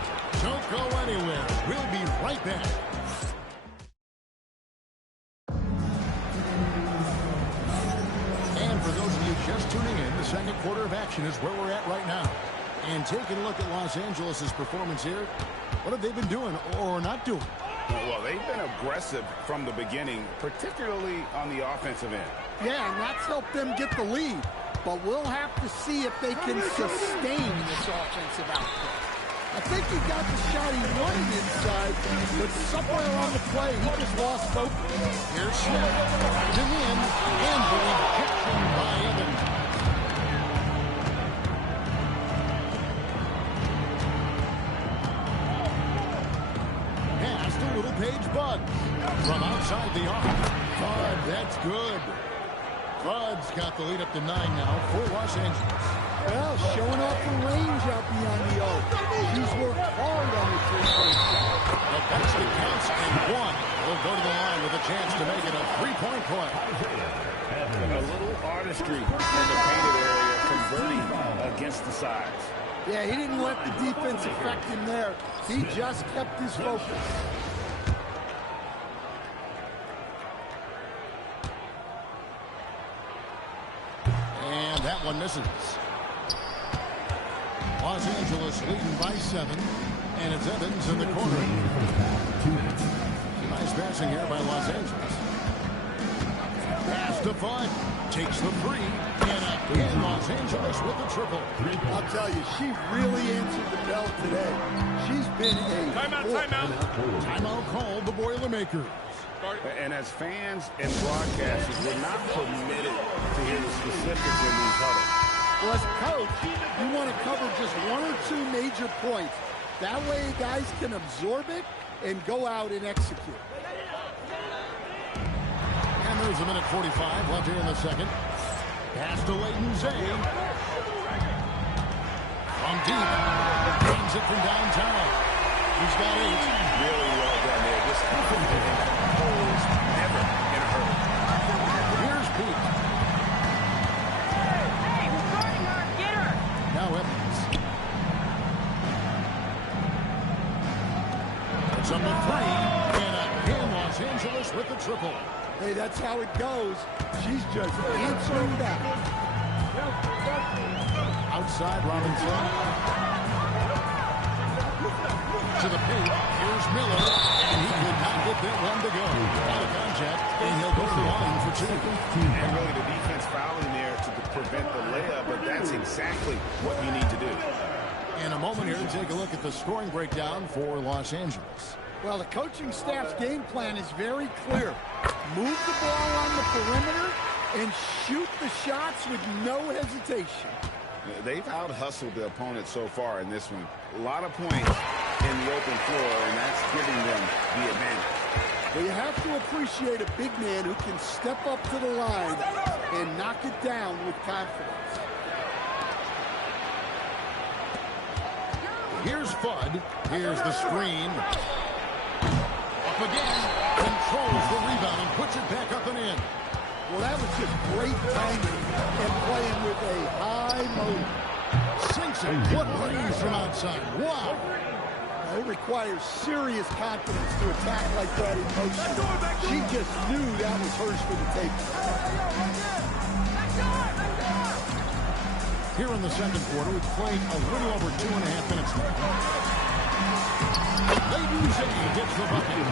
Don't go anywhere. We'll be right back. And for those of you just tuning in, the second quarter of action is where we're at right now. And taking a look at Los Angeles' performance here, what have they been doing or not doing? Well, they've been aggressive from the beginning, particularly on the offensive end. yeah, and that's helped them get the lead. But we'll have to see if they can sustain this offensive output. I think he got the shot he wanted inside, but somewhere on the play, he just lost focus. Here's Smith, to him, and the rejection by Evans. Pass to Little Page Bud. From outside the arc. Bud, that's good. Bud's got the lead up to 9 now for Los Angeles. Well, showing off the range out beyond the arc. He's worked hard on the three-point shot. The basket counts and one. He'll go to the line with a chance to make it a three-point play. A little artistry in the painted area, converting against the sides. Yeah, he didn't let the defense affect him there. He just kept his focus. And that one misses. Los Angeles leading by 7. And it's Evans in the corner. Nice passing here by Los Angeles. Pass to Flood. Takes the three. And again, Los Angeles with the triple. I'll tell you, she really answered the bell today. She's been a... Timeout called the Boilermakers. And as fans and broadcasters, we're not permitted to hear the specifics in these huddles. Well, as a coach, you want to cover just 1 or 2 major points. That way, guys can absorb it and go out and execute. And there's a minute 45 left here in the second. Pass to Leighton Zay. From deep. Brings it from downtown. He's got 8. Really well done there. Just holds never in a hurry. Here's Pete. Hey, who's guarding her? Get her! Now Evans. It's up to 3. And again, Los Angeles with the triple. Hey, that's how it goes. She's just answering back. Outside Robinson. To the paint. Here's Miller. And he could not get that one to go. Out of contact. And he'll go to the line for 2. And really the defense fouling there to prevent the layup, but that's exactly what you need to do. In a moment here to take a look at the scoring breakdown for Los Angeles. Well, the coaching staff's game plan is very clear. Move the ball on the perimeter and shoot the shots with no hesitation. They've out-hustled the opponent so far in this one. A lot of points in the open floor, and that's giving them the advantage. Well, you have to appreciate a big man who can step up to the line and knock it down with confidence. Here's Fudd. Here's the screen. Up again. Controls the rebound and puts it back up and in. Well, that was just great timing and playing with a high motor. Sinks it. What range from outside. Wow. Now, it requires serious confidence to attack like that in motion. She just knew that was hers for the taking. Here in the second quarter, we've played a little over 2.5 minutes now. Leighton Zay gets the bucket.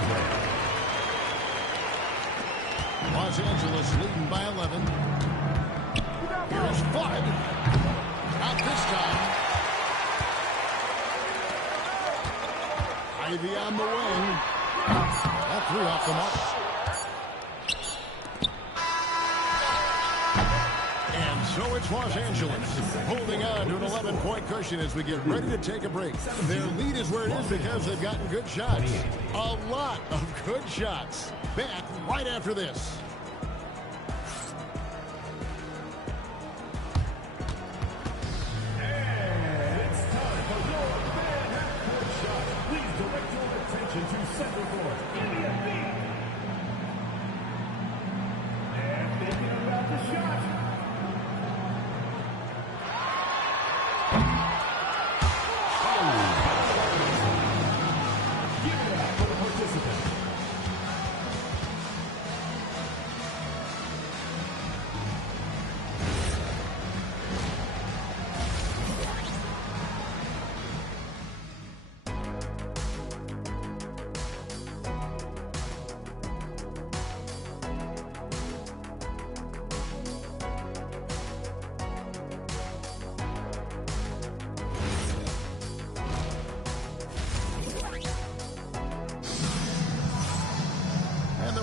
Los Angeles leading by 11. Here's Flood. Not this time. Ivy on the wing. That 3 off the mark. And so it's Los Angeles holding on to an 11-point cushion as we get ready to take a break. Their lead is where it is because they've gotten good shots. A lot of good shots. Back right after this.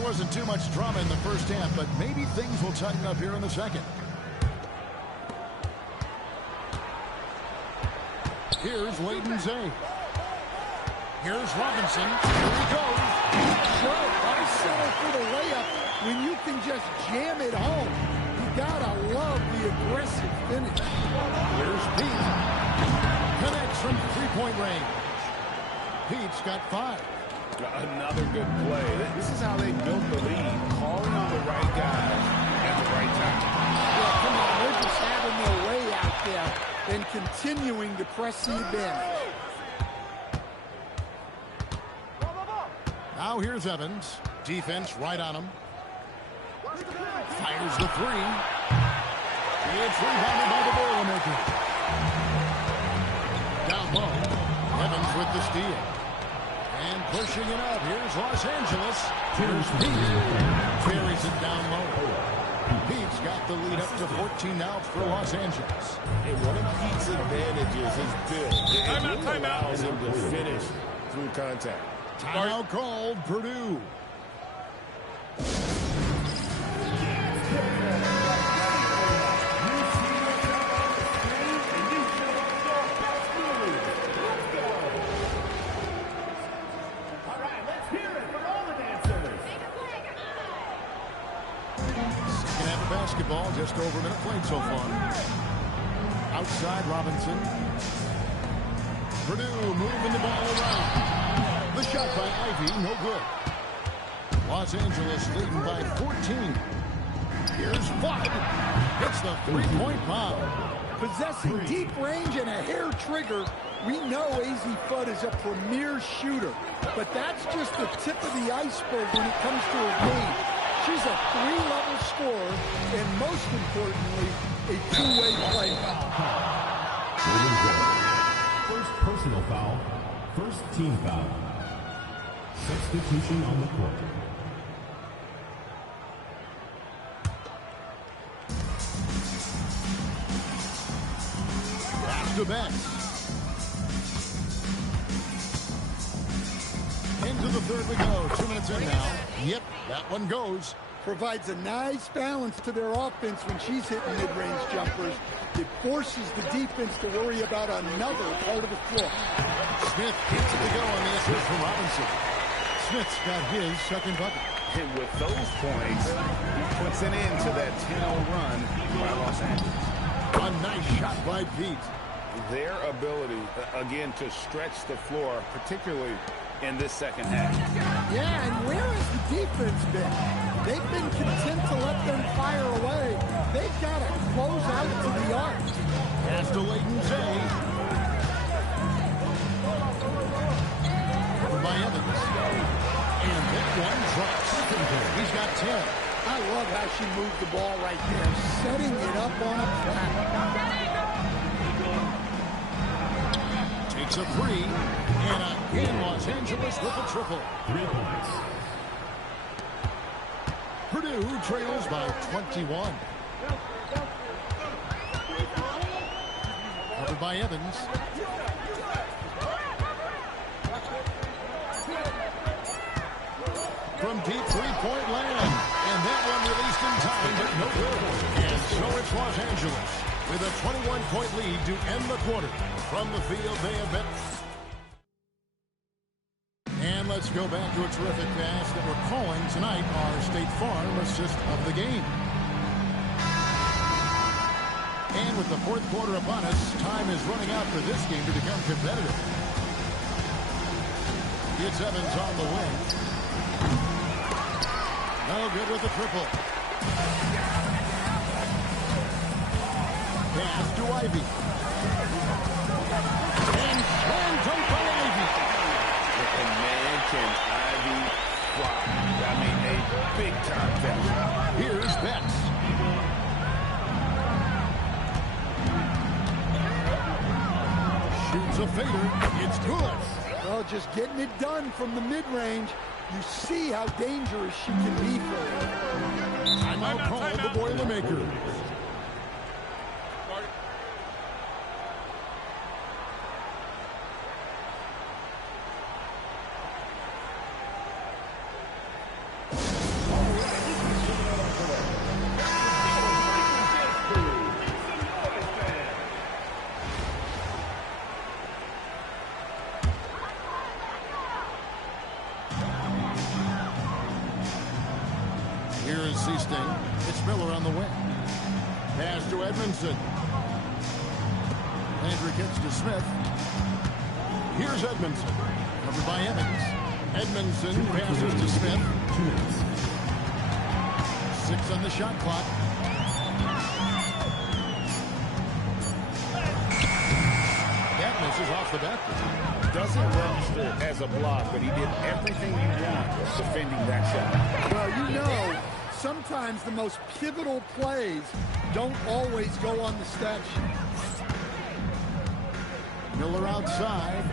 Wasn't too much drama in the first half, but maybe things will tighten up here in the second. Here's Leighton Zay. Here's Robinson. Here he goes. Sure, why settle for the layup when you can just jam it home? You gotta love the aggressive finish. Here's Pete. Connects from 3-point range. Pete's got 5. Another good play. This is how they built the lead, calling on the right guys at the right time. Yeah, come on, they're just having their way out there. and continuing to press the advantage. Now here's Evans. Defense right on him. Fires the three. It's rebounded by the Boilermaker. Down low. Evans with the steal. And pushing it up. Here's Los Angeles. Here's Pete. Carries it down low. Pete's got the lead up to 14 now for Los Angeles. And one of Pete's advantages is build. It really allows him to finish through contact. Timeout called, Purdue. Basketball, just over a minute played so far. Outside Robinson. Purdue moving the ball around. The shot by Ivy, no good. Los Angeles leading by 14. Here's Flood. Hits the three-point bomb. Possessing deep range and a hair trigger, we know AZ Fudd is a premier shooter. But that's just the tip of the iceberg when it comes to her game. She's a three-level scorer, and most importantly, a two-way player. First personal foul, first team foul. Substitution on the court. Pass to Beck. Into the third we go. 2 minutes in now. Yep, that one goes. Provides a nice balance to their offense when she's hitting mid-range jumpers. It forces the defense to worry about another part of the floor. Smith gets it to go on the assist from Robinson. Smith's got his second bucket. And with those points, he puts an end to that 10-0 run by Los Angeles. A nice shot by Pete. Their ability, again, to stretch the floor, particularly in this second half. Yeah, and where has the defense been? They've been content to let them fire away. They've got to close out to the arc. Pass to Leighton Zay. Covered by Evans. And that one drops. He's got 10. I love how she moved the ball right there, setting it up on a track. Takes a three. And again, Los Angeles with a triple. 3 points. Purdue trails by 21. Covered by Evans. From deep three-point land. And that one released in time, but no good. And so it's Los Angeles with a 21-point lead to end the quarter. From the field, they have been... And let's go back to a terrific pass that we're calling tonight our State Farm assist of the game. And with the fourth quarter upon us, time is running out for this game to become competitive. It's Evans on the wing. No good with the triple. Pass to Ivy. And slam dunk by Ivy. And man, can Ivy fly. I mean, a big-time finish. Here's Betts. Shoots a fader. It's good. Well, just getting it done from the mid-range. You see how dangerous she can be for her. Timeout called the Boilermakers. Here's Seasting. It's Miller on the wing. Pass to Edmondson. Landry gets to Smith. Here's Edmondson. Covered by Evans. Edmondson passes to Smith. 6 on the shot clock. off the bat. Doesn't register as a block, but he did everything you want defending that shot. Well, you know, sometimes the most pivotal plays don't always go on the stat sheet. Miller outside.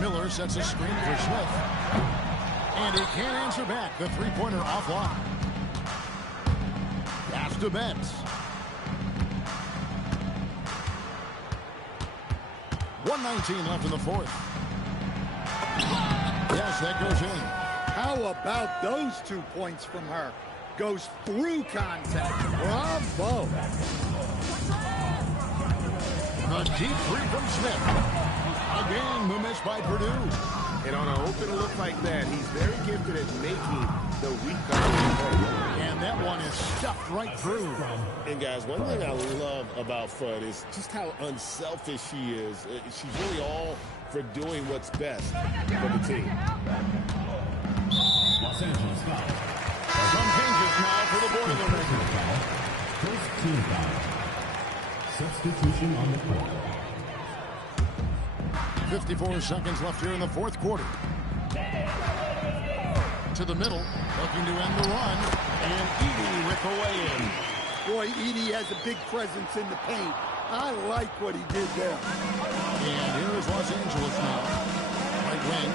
Miller sets a screen for Smith. And he can't answer back. The three-pointer offline. Pass to Betts. 1:19 left in the fourth. Yes, that goes in. How about those 2 points from her? Goes through contact. Bravo. A deep three from Smith. Again, missed by Purdue. And on an open look like that, he's very gifted at making the recovery play. And that one is stuffed right through. And guys, one thing I love about Fudd is just how unselfish she is. She's really all for doing what's best for the team. Los Angeles foul. Some changes now for the Boilermakers. First team foul. Substitution on the court. 54 seconds left here in the fourth quarter. To the middle, looking to end the run, and Edey with the way-in. Boy, Edey has a big presence in the paint. I like what he did there. And here is Los Angeles now. Right wing.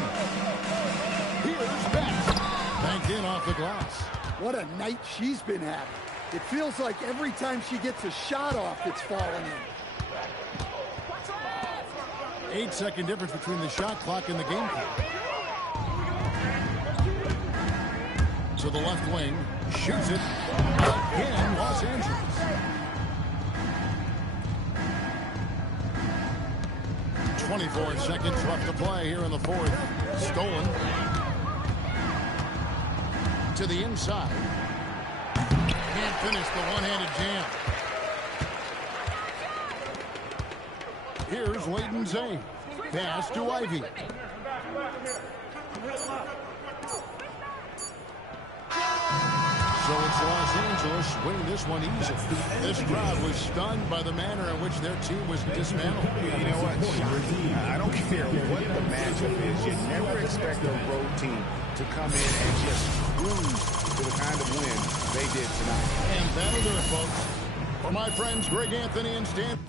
Here's Betts. Banked in off the glass. What a night she's been having. It feels like every time she gets a shot off, it's falling in. 8-second difference between the shot clock and the game clock. To the left wing. Shoots it. Again, Los Angeles. .24 seconds left to play here in the fourth. Stolen. To the inside. Can't finish the one-handed jam. Here's Layton Zane. Pass to Ivy. So it's Los Angeles winning this one easy. This crowd was stunned by the manner in which their team was dismantled. You know what? I don't care what the matchup is. You never expect a road team to come in and just cruise to the kind of win they did tonight. And that'll do it, folks. For my friends Greg Anthony and Stan.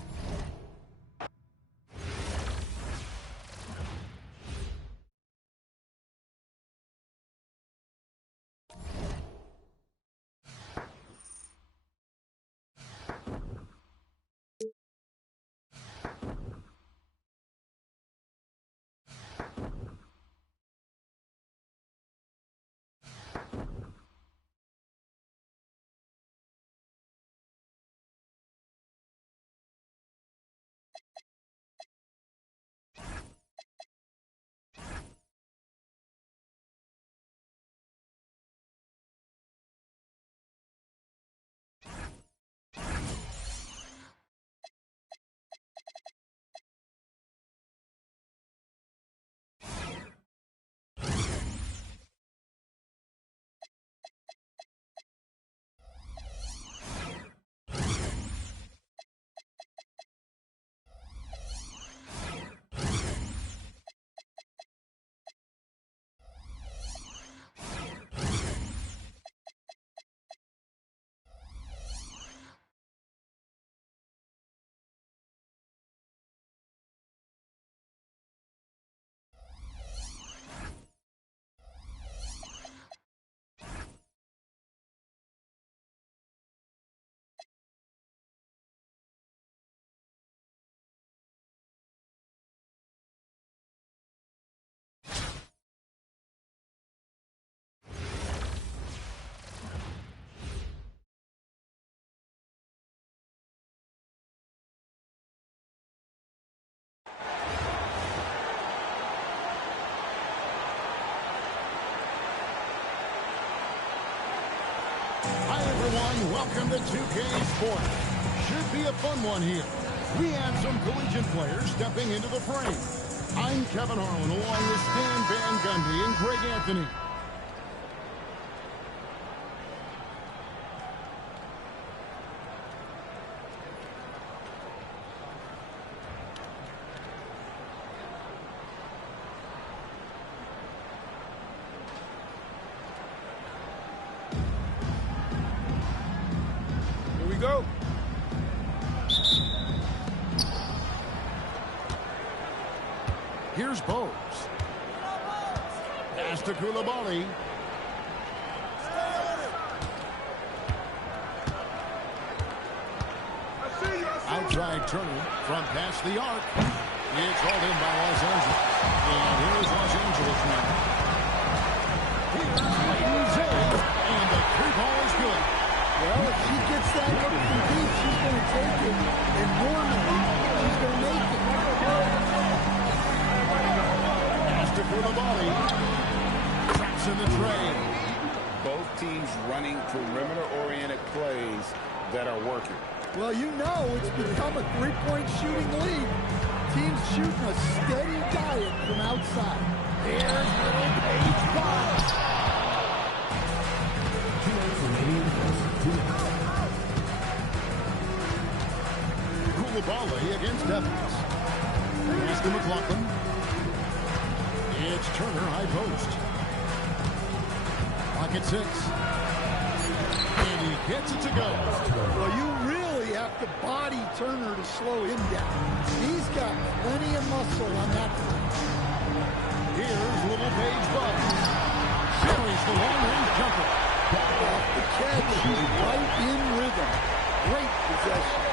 Hi, everyone. Welcome to 2K Sports. Should be a fun one here. We have some collegiate players stepping into the frame. I'm Kevin Harlan, along with Stan Van Gundy and Greg Anthony. here's Bose. Pass to Koulibaly. Outside Turner from past the arc. It's hauled in by Los Angeles. And here's Los Angeles now. Here's Zay. And the three ball is good. Well, if she gets that look from deep, she's going to take it. And normally, she's going to make it. Pass to Koulibaly. Traps in the tray. Both teams running perimeter-oriented plays that are working. Well, you know it's become a three-point shooting league. Teams shooting a steady diet from outside. There's little Paige Bond. Koulibaly against Evans. Here's to McLaughlin. It's Turner, high post. Pocket 6. And he gets it to go. Well, you really have to body Turner to slow him down. He's got plenty of muscle on that front. Here's little Paige Bugs. Carries the long-range jumper. Off the catch, she's right in rhythm. Great possession.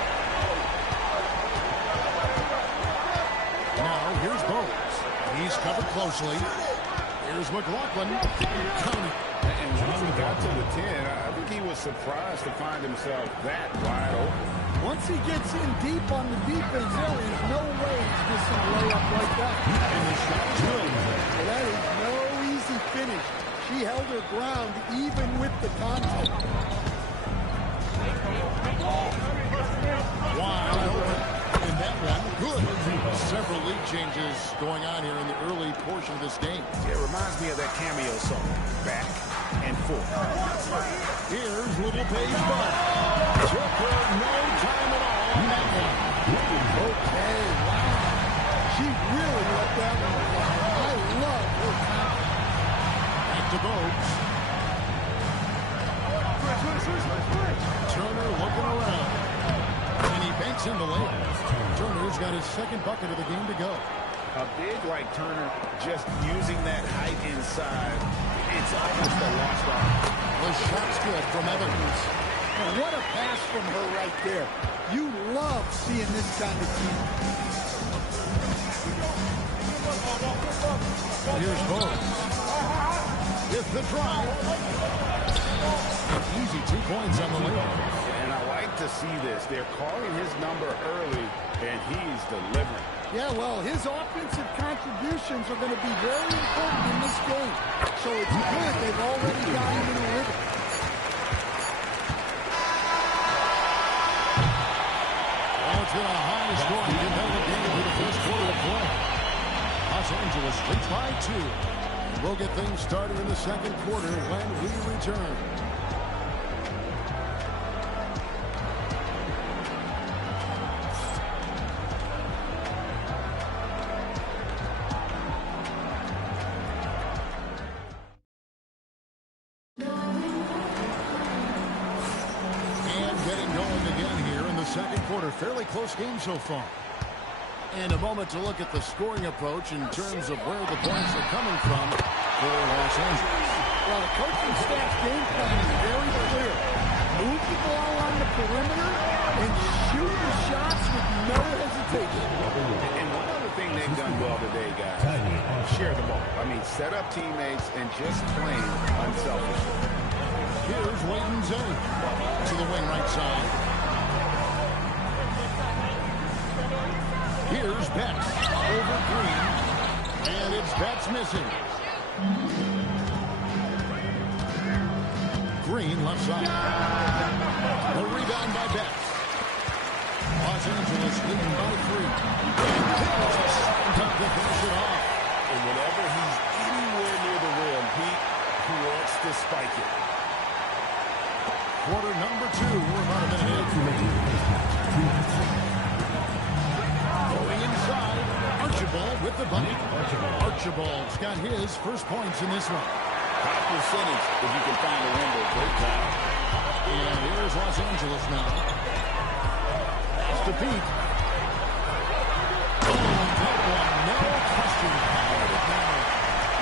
Now, here's Bowes. He's covered closely. Here's McLaughlin. Counting. And once he got to the 10, I think he was surprised to find himself that wide open. Once he gets in deep on the defense, there is no way he's missing a layup like that. And the shot is good. Well, that is no easy finish. She held her ground even with the contact. Wide open. And that one, good. Several lead changes going on here in the early portion of this game. It reminds me of that cameo song, Back and Forth. Here's little Paige Bugs. Took her no time at all on that one. Okay, wow. She really let that one fly. I love her confidence. Back to Bowes. Turner looking around. And he banks in the layup. Turner's got his second bucket of the game to go. A big like Turner just using that height inside, it's almost a lost art. The shot's good from Evans. And what a pass from her right there. You love seeing this kind of team. Here's Bowes. With the drive. An easy 2 points on the layup. And I like to see this. They're calling his number early, and he's delivering. Yeah, well, his offensive contributions are going to be very important in this game. So it's good they've already got him in a rhythm. Well, it's been a high-scoring competitive game for the first quarter of play. Los Angeles leads by 2. And we'll get things started in the second quarter when we return. Second quarter, fairly close game so far. And a moment to look at the scoring approach in terms of where the points are coming from for Los Angeles. Well, the coaching staff's game plan is very clear. Move the ball on the perimeter and shoot the shots with no hesitation. And one other thing they've done well today, guys, share the ball. I mean, set up teammates and just playing unselfishly. Here's Wayne Zay to the wing right side. Here's Betts over Green, and it's Betts missing. Green left side. The rebound by Betts. Los Angeles leading by 3. And there's a second to finish it off. And whenever he's anywhere near the rim, he wants to spike it. Quarter number 2. We're about a minute in. Going inside, Archibald with the bucket. Archibald's got his first points in this one. High percentage if you can find a window. Great job. And here's Los Angeles now. Pass to Pete. Oh, that one No question. Powered it down.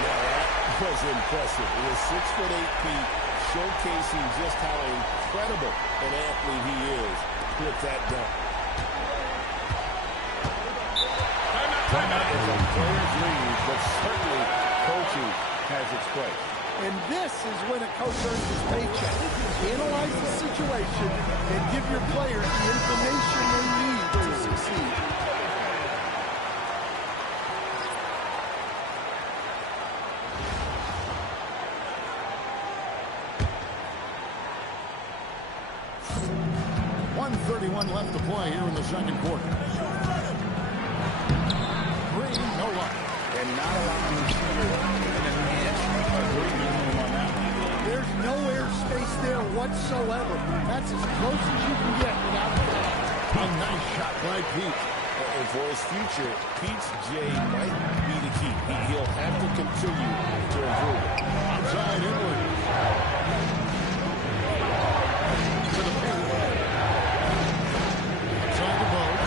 Now that was impressive. With 6'8" feet, showcasing just how incredible an athlete he is with that dunk. It's a player's lead, but certainly coaching has its place. And this is when a coach earns his paycheck. Analyze the situation and give your players the information they need to succeed. .131 left to play here in the second quarter. Green, no luck. And not allowing the shooter even an inch of breathing room on that one. There's no airspace there whatsoever. That's as close as you can get without a doubt. A nice shot by Pete. And for his future, Pete's J might be the key. He'll have to continue to improve. Outside inward. To the paint. Outside the boat.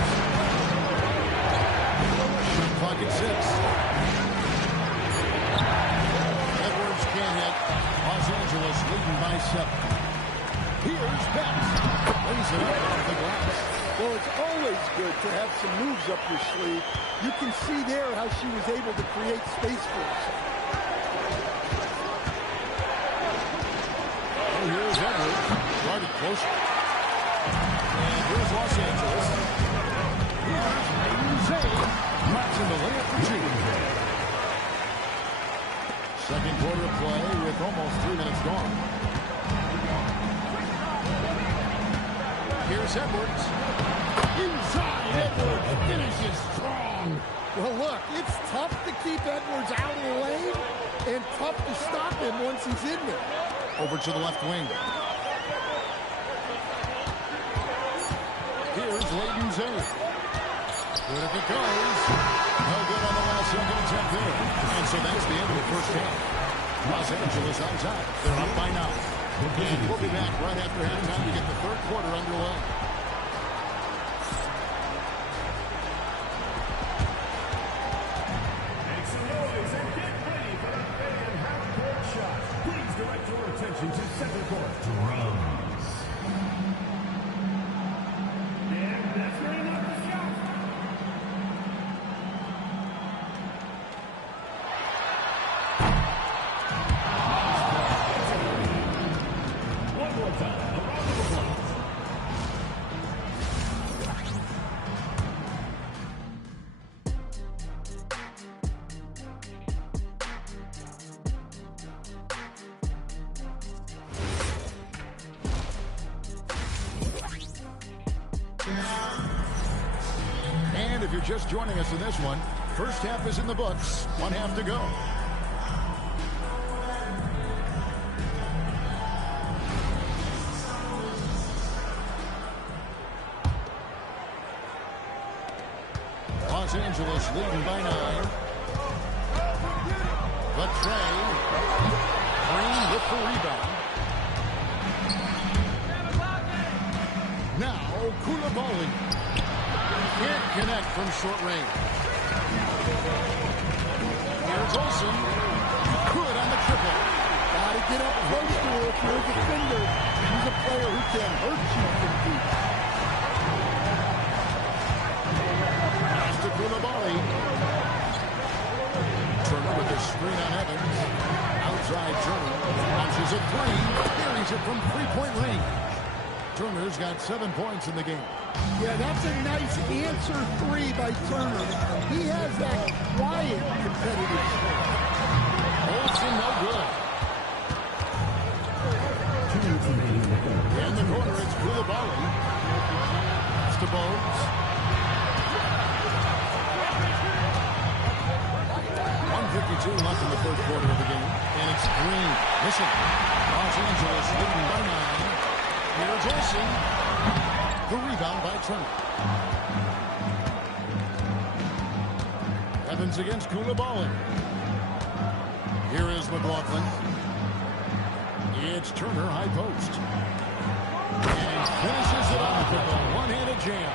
Shot clock at 6. Edwards can't hit. Los Angeles leading by 7. Here's Betts. Lays it up off the glass. Well, it's always good to have some moves up your sleeve. You can see there how she was able to create space for herself. Oh, here's Edwards. Started closer. And here's Los Angeles. Here's Zay. Knocks in the layup for 2. Second quarter of play with almost 3 minutes gone. Here's Edwards. Inside, Edwards finishes strong. Well, look, it's tough to keep Edwards out of the lane and tough to stop him once he's in there. Over to the left wing. Here's Layden Zay. Good if it goes. No good on the last second attempt there. And so that's the end of the first half. Los Angeles on top. They're up by 9. And we'll be back right after halftime to get the third quarter underway. Make some noise and get ready for the fan half-court shot. Please direct your attention to center court. Drums. And that's where he knocked the shot. One more time. A round of applause. And if you're just joining us in this one, first half is in the books. 1 half to go. Los Angeles leading by 9. But Trey. Green with the rebound. Now Koulibaly. Can't connect from short range. Here's Olsen. Good on the triple. Gotta get up close to her if you're a defender. She's a player who can hurt you from deep. Pass to Koulibaly. Turner with the screen on Evans. Outside Turner. Launches a 3. Carries it from 3-point range. Turner's got 7 points in the game. Yeah, that's a nice answer 3 by Turner. He has that quiet competitive spirit. Olsen no good. In the corner, it's Koulibaly. Pass to Bogues. 1:52 left in the third quarter of the game. And it's Green. Missing. Los Angeles leading by 9. Here's Olsen. The rebound by Turner. Evans against Koulibaly. Here is McLaughlin. It's Turner, high post. And he finishes it off with a one-handed jam.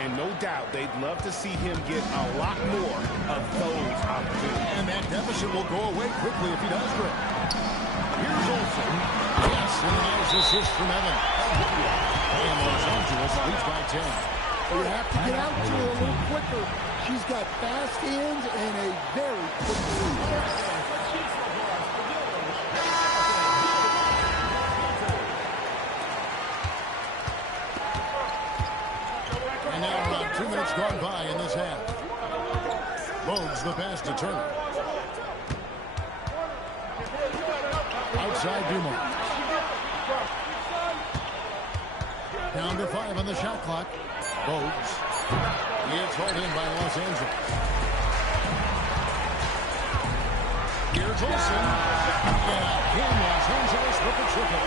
And no doubt they'd love to see him get a lot more of those opportunities. And that deficit will go away quickly if he does great. Here's Olsen. Yes, and a nice assist from Evan. And Los Angeles leads by 10. You have to get out to her a little quicker. She's got fast hands and a very quick release. And now about 2 minutes gone by in this half. Bogues the pass to Turner. Outside Dumont. Down to 5 on the shot clock. Bogues. It's hauled in by Los Angeles. Here's Olsen. And again, Los Angeles with the triple.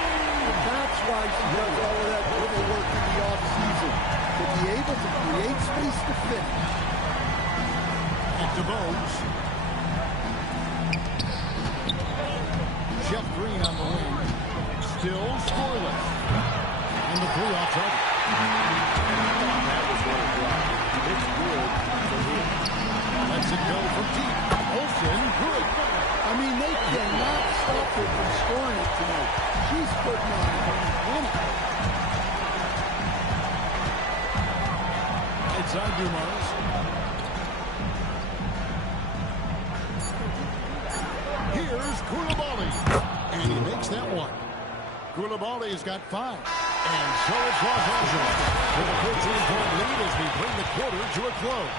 And that's why she does all of that dribble work in the offseason. To be able to create space to finish. Back to Bogues. Jeff Green on the wing. Still scoreless. And the three off target. That was what it was. It's good for him. Lets it go from deep. Olsen, good. I mean, they cannot stop her from scoring it tonight. She's putting on winning. Outside Dumars. Here's Koulibaly. And he makes that one. Koulibaly's got 5. And so it's Los Angeles with a 13-point lead as we bring the quarter to a close.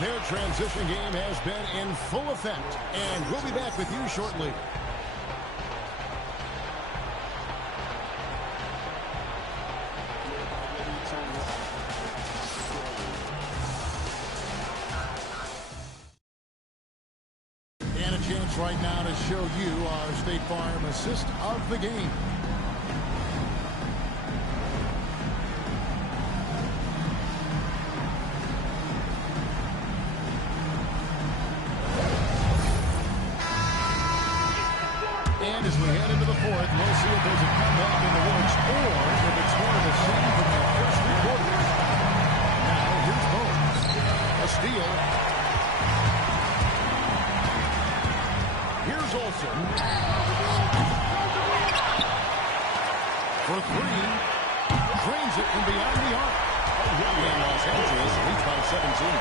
Their transition game has been in full effect, and we'll be back with you shortly. And a chance right now to show you our State Farm assist of the game. And as we head into the fourth, we'll see if there's a comeback in the works or if it's more of the same from the first 3 quarters. Now, here's Bogues. A steal. Here's Olsen. For 3. Drains it from beyond the arc. And Los Angeles leads by 17.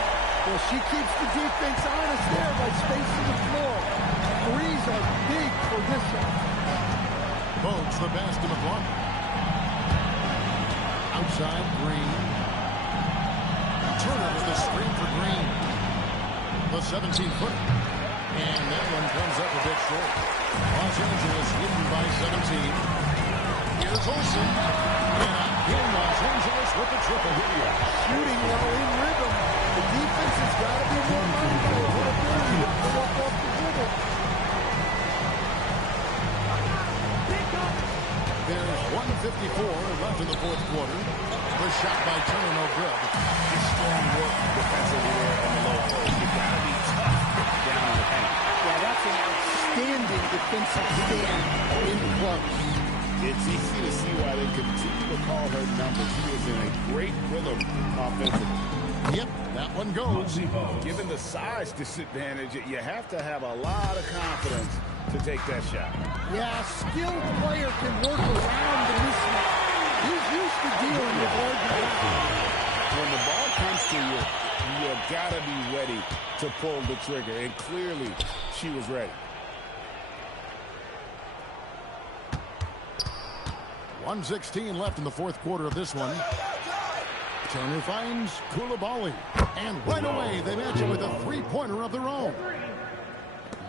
Well, she keeps the defense honest there by spacing the floor. Threes are big for this one. Bogues the pass to McClung. Outside, Green. Turner with the screen for Green. The 17-footer. And that one comes up a bit short. Los Angeles leading by 17. Here's Olsen. And again, Los Angeles with the triple here. Shooting while in rhythm. The defense has got to be more mindful of her ability to pull up off the dribble. There's 1:54 left in the fourth quarter. The shot by Turner, no good. It's strong work defensively there on the low post. You've got to be tough down in the paint. Yeah, that's an outstanding defensive stand in close. It's easy to see why they continue to call her numbers. She is in a great rhythm offensively. Yep, that one goes. Given the size disadvantage, you have to have a lot of confidence to take that shot. Yeah, a skilled player can work around the mismatch. He's used to dealing with large amounts. When the ball comes to you, you've got to be ready to pull the trigger. And clearly, she was ready. 1:16 left in the fourth quarter of this one. Turner finds Koulibaly. And right away, they match it with a three-pointer of their own.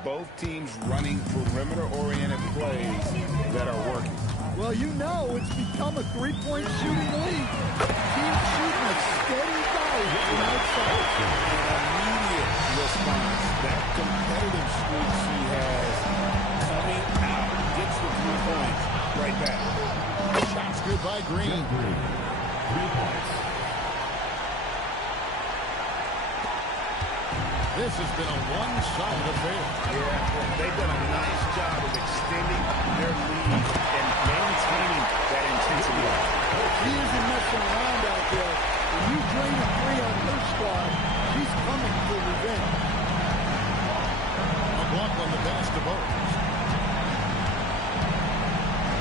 Both teams running perimeter-oriented plays that are working. Well, you know it's become a three-point shooting league. Teams shooting a steady dive from outside. An immediate response. That competitive streak she has coming out. Gets the 3 points right back. Shots good by Green. 3 points. This has been a one-sided affair. Yeah, they've done a nice job of extending their lead and maintaining that intensity. She isn't messing around out there. When you drain a three on her squad, she's coming for revenge. McLaughlin the pass to Bowles.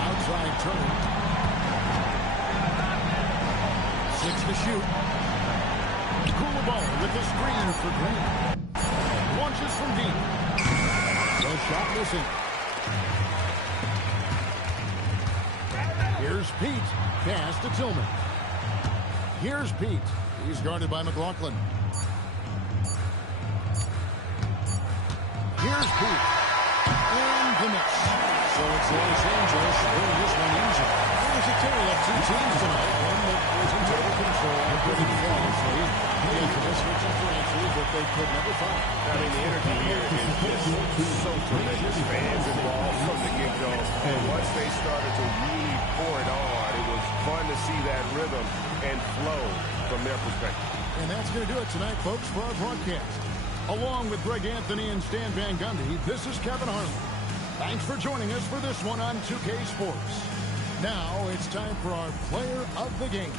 Outside Turner. 6 to shoot. Koulibaly with the screen for Green. Launches from deep. The shot missing. Here's Pete. Pass to Tillman. Here's Pete. He's guarded by McLaughlin. Here's Pete. And the miss. So it's Los Angeles winning this one easy. There's a tale of two teams tonight. One that was in total control, pretty flawlessly. The infamous differential that they could never find. I mean, the energy here is just so tremendous. Fans involved from the get-go. And once they started to really pour it on, it was fun to see that rhythm and flow from their perspective. And that's going to do it tonight, folks, for our broadcast. Along with Greg Anthony and Stan Van Gundy, this is Kevin Harlan. Thanks for joining us for this one on 2K Sports. Now it's time for our player of the game.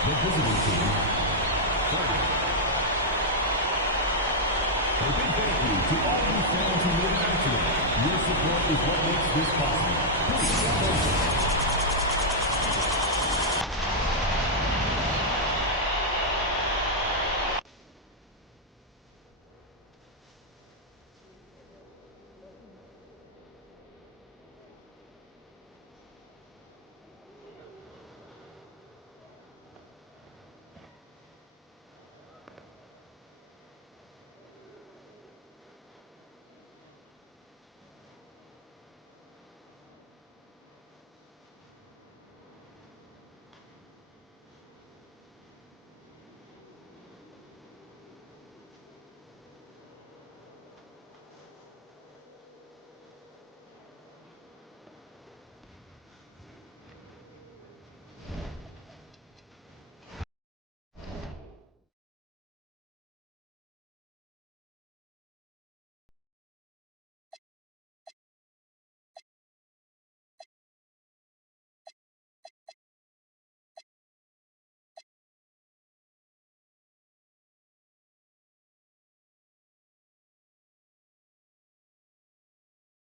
The visiting team, 30. A big thank you to all you fans who made it out today. Your support is what makes this possible.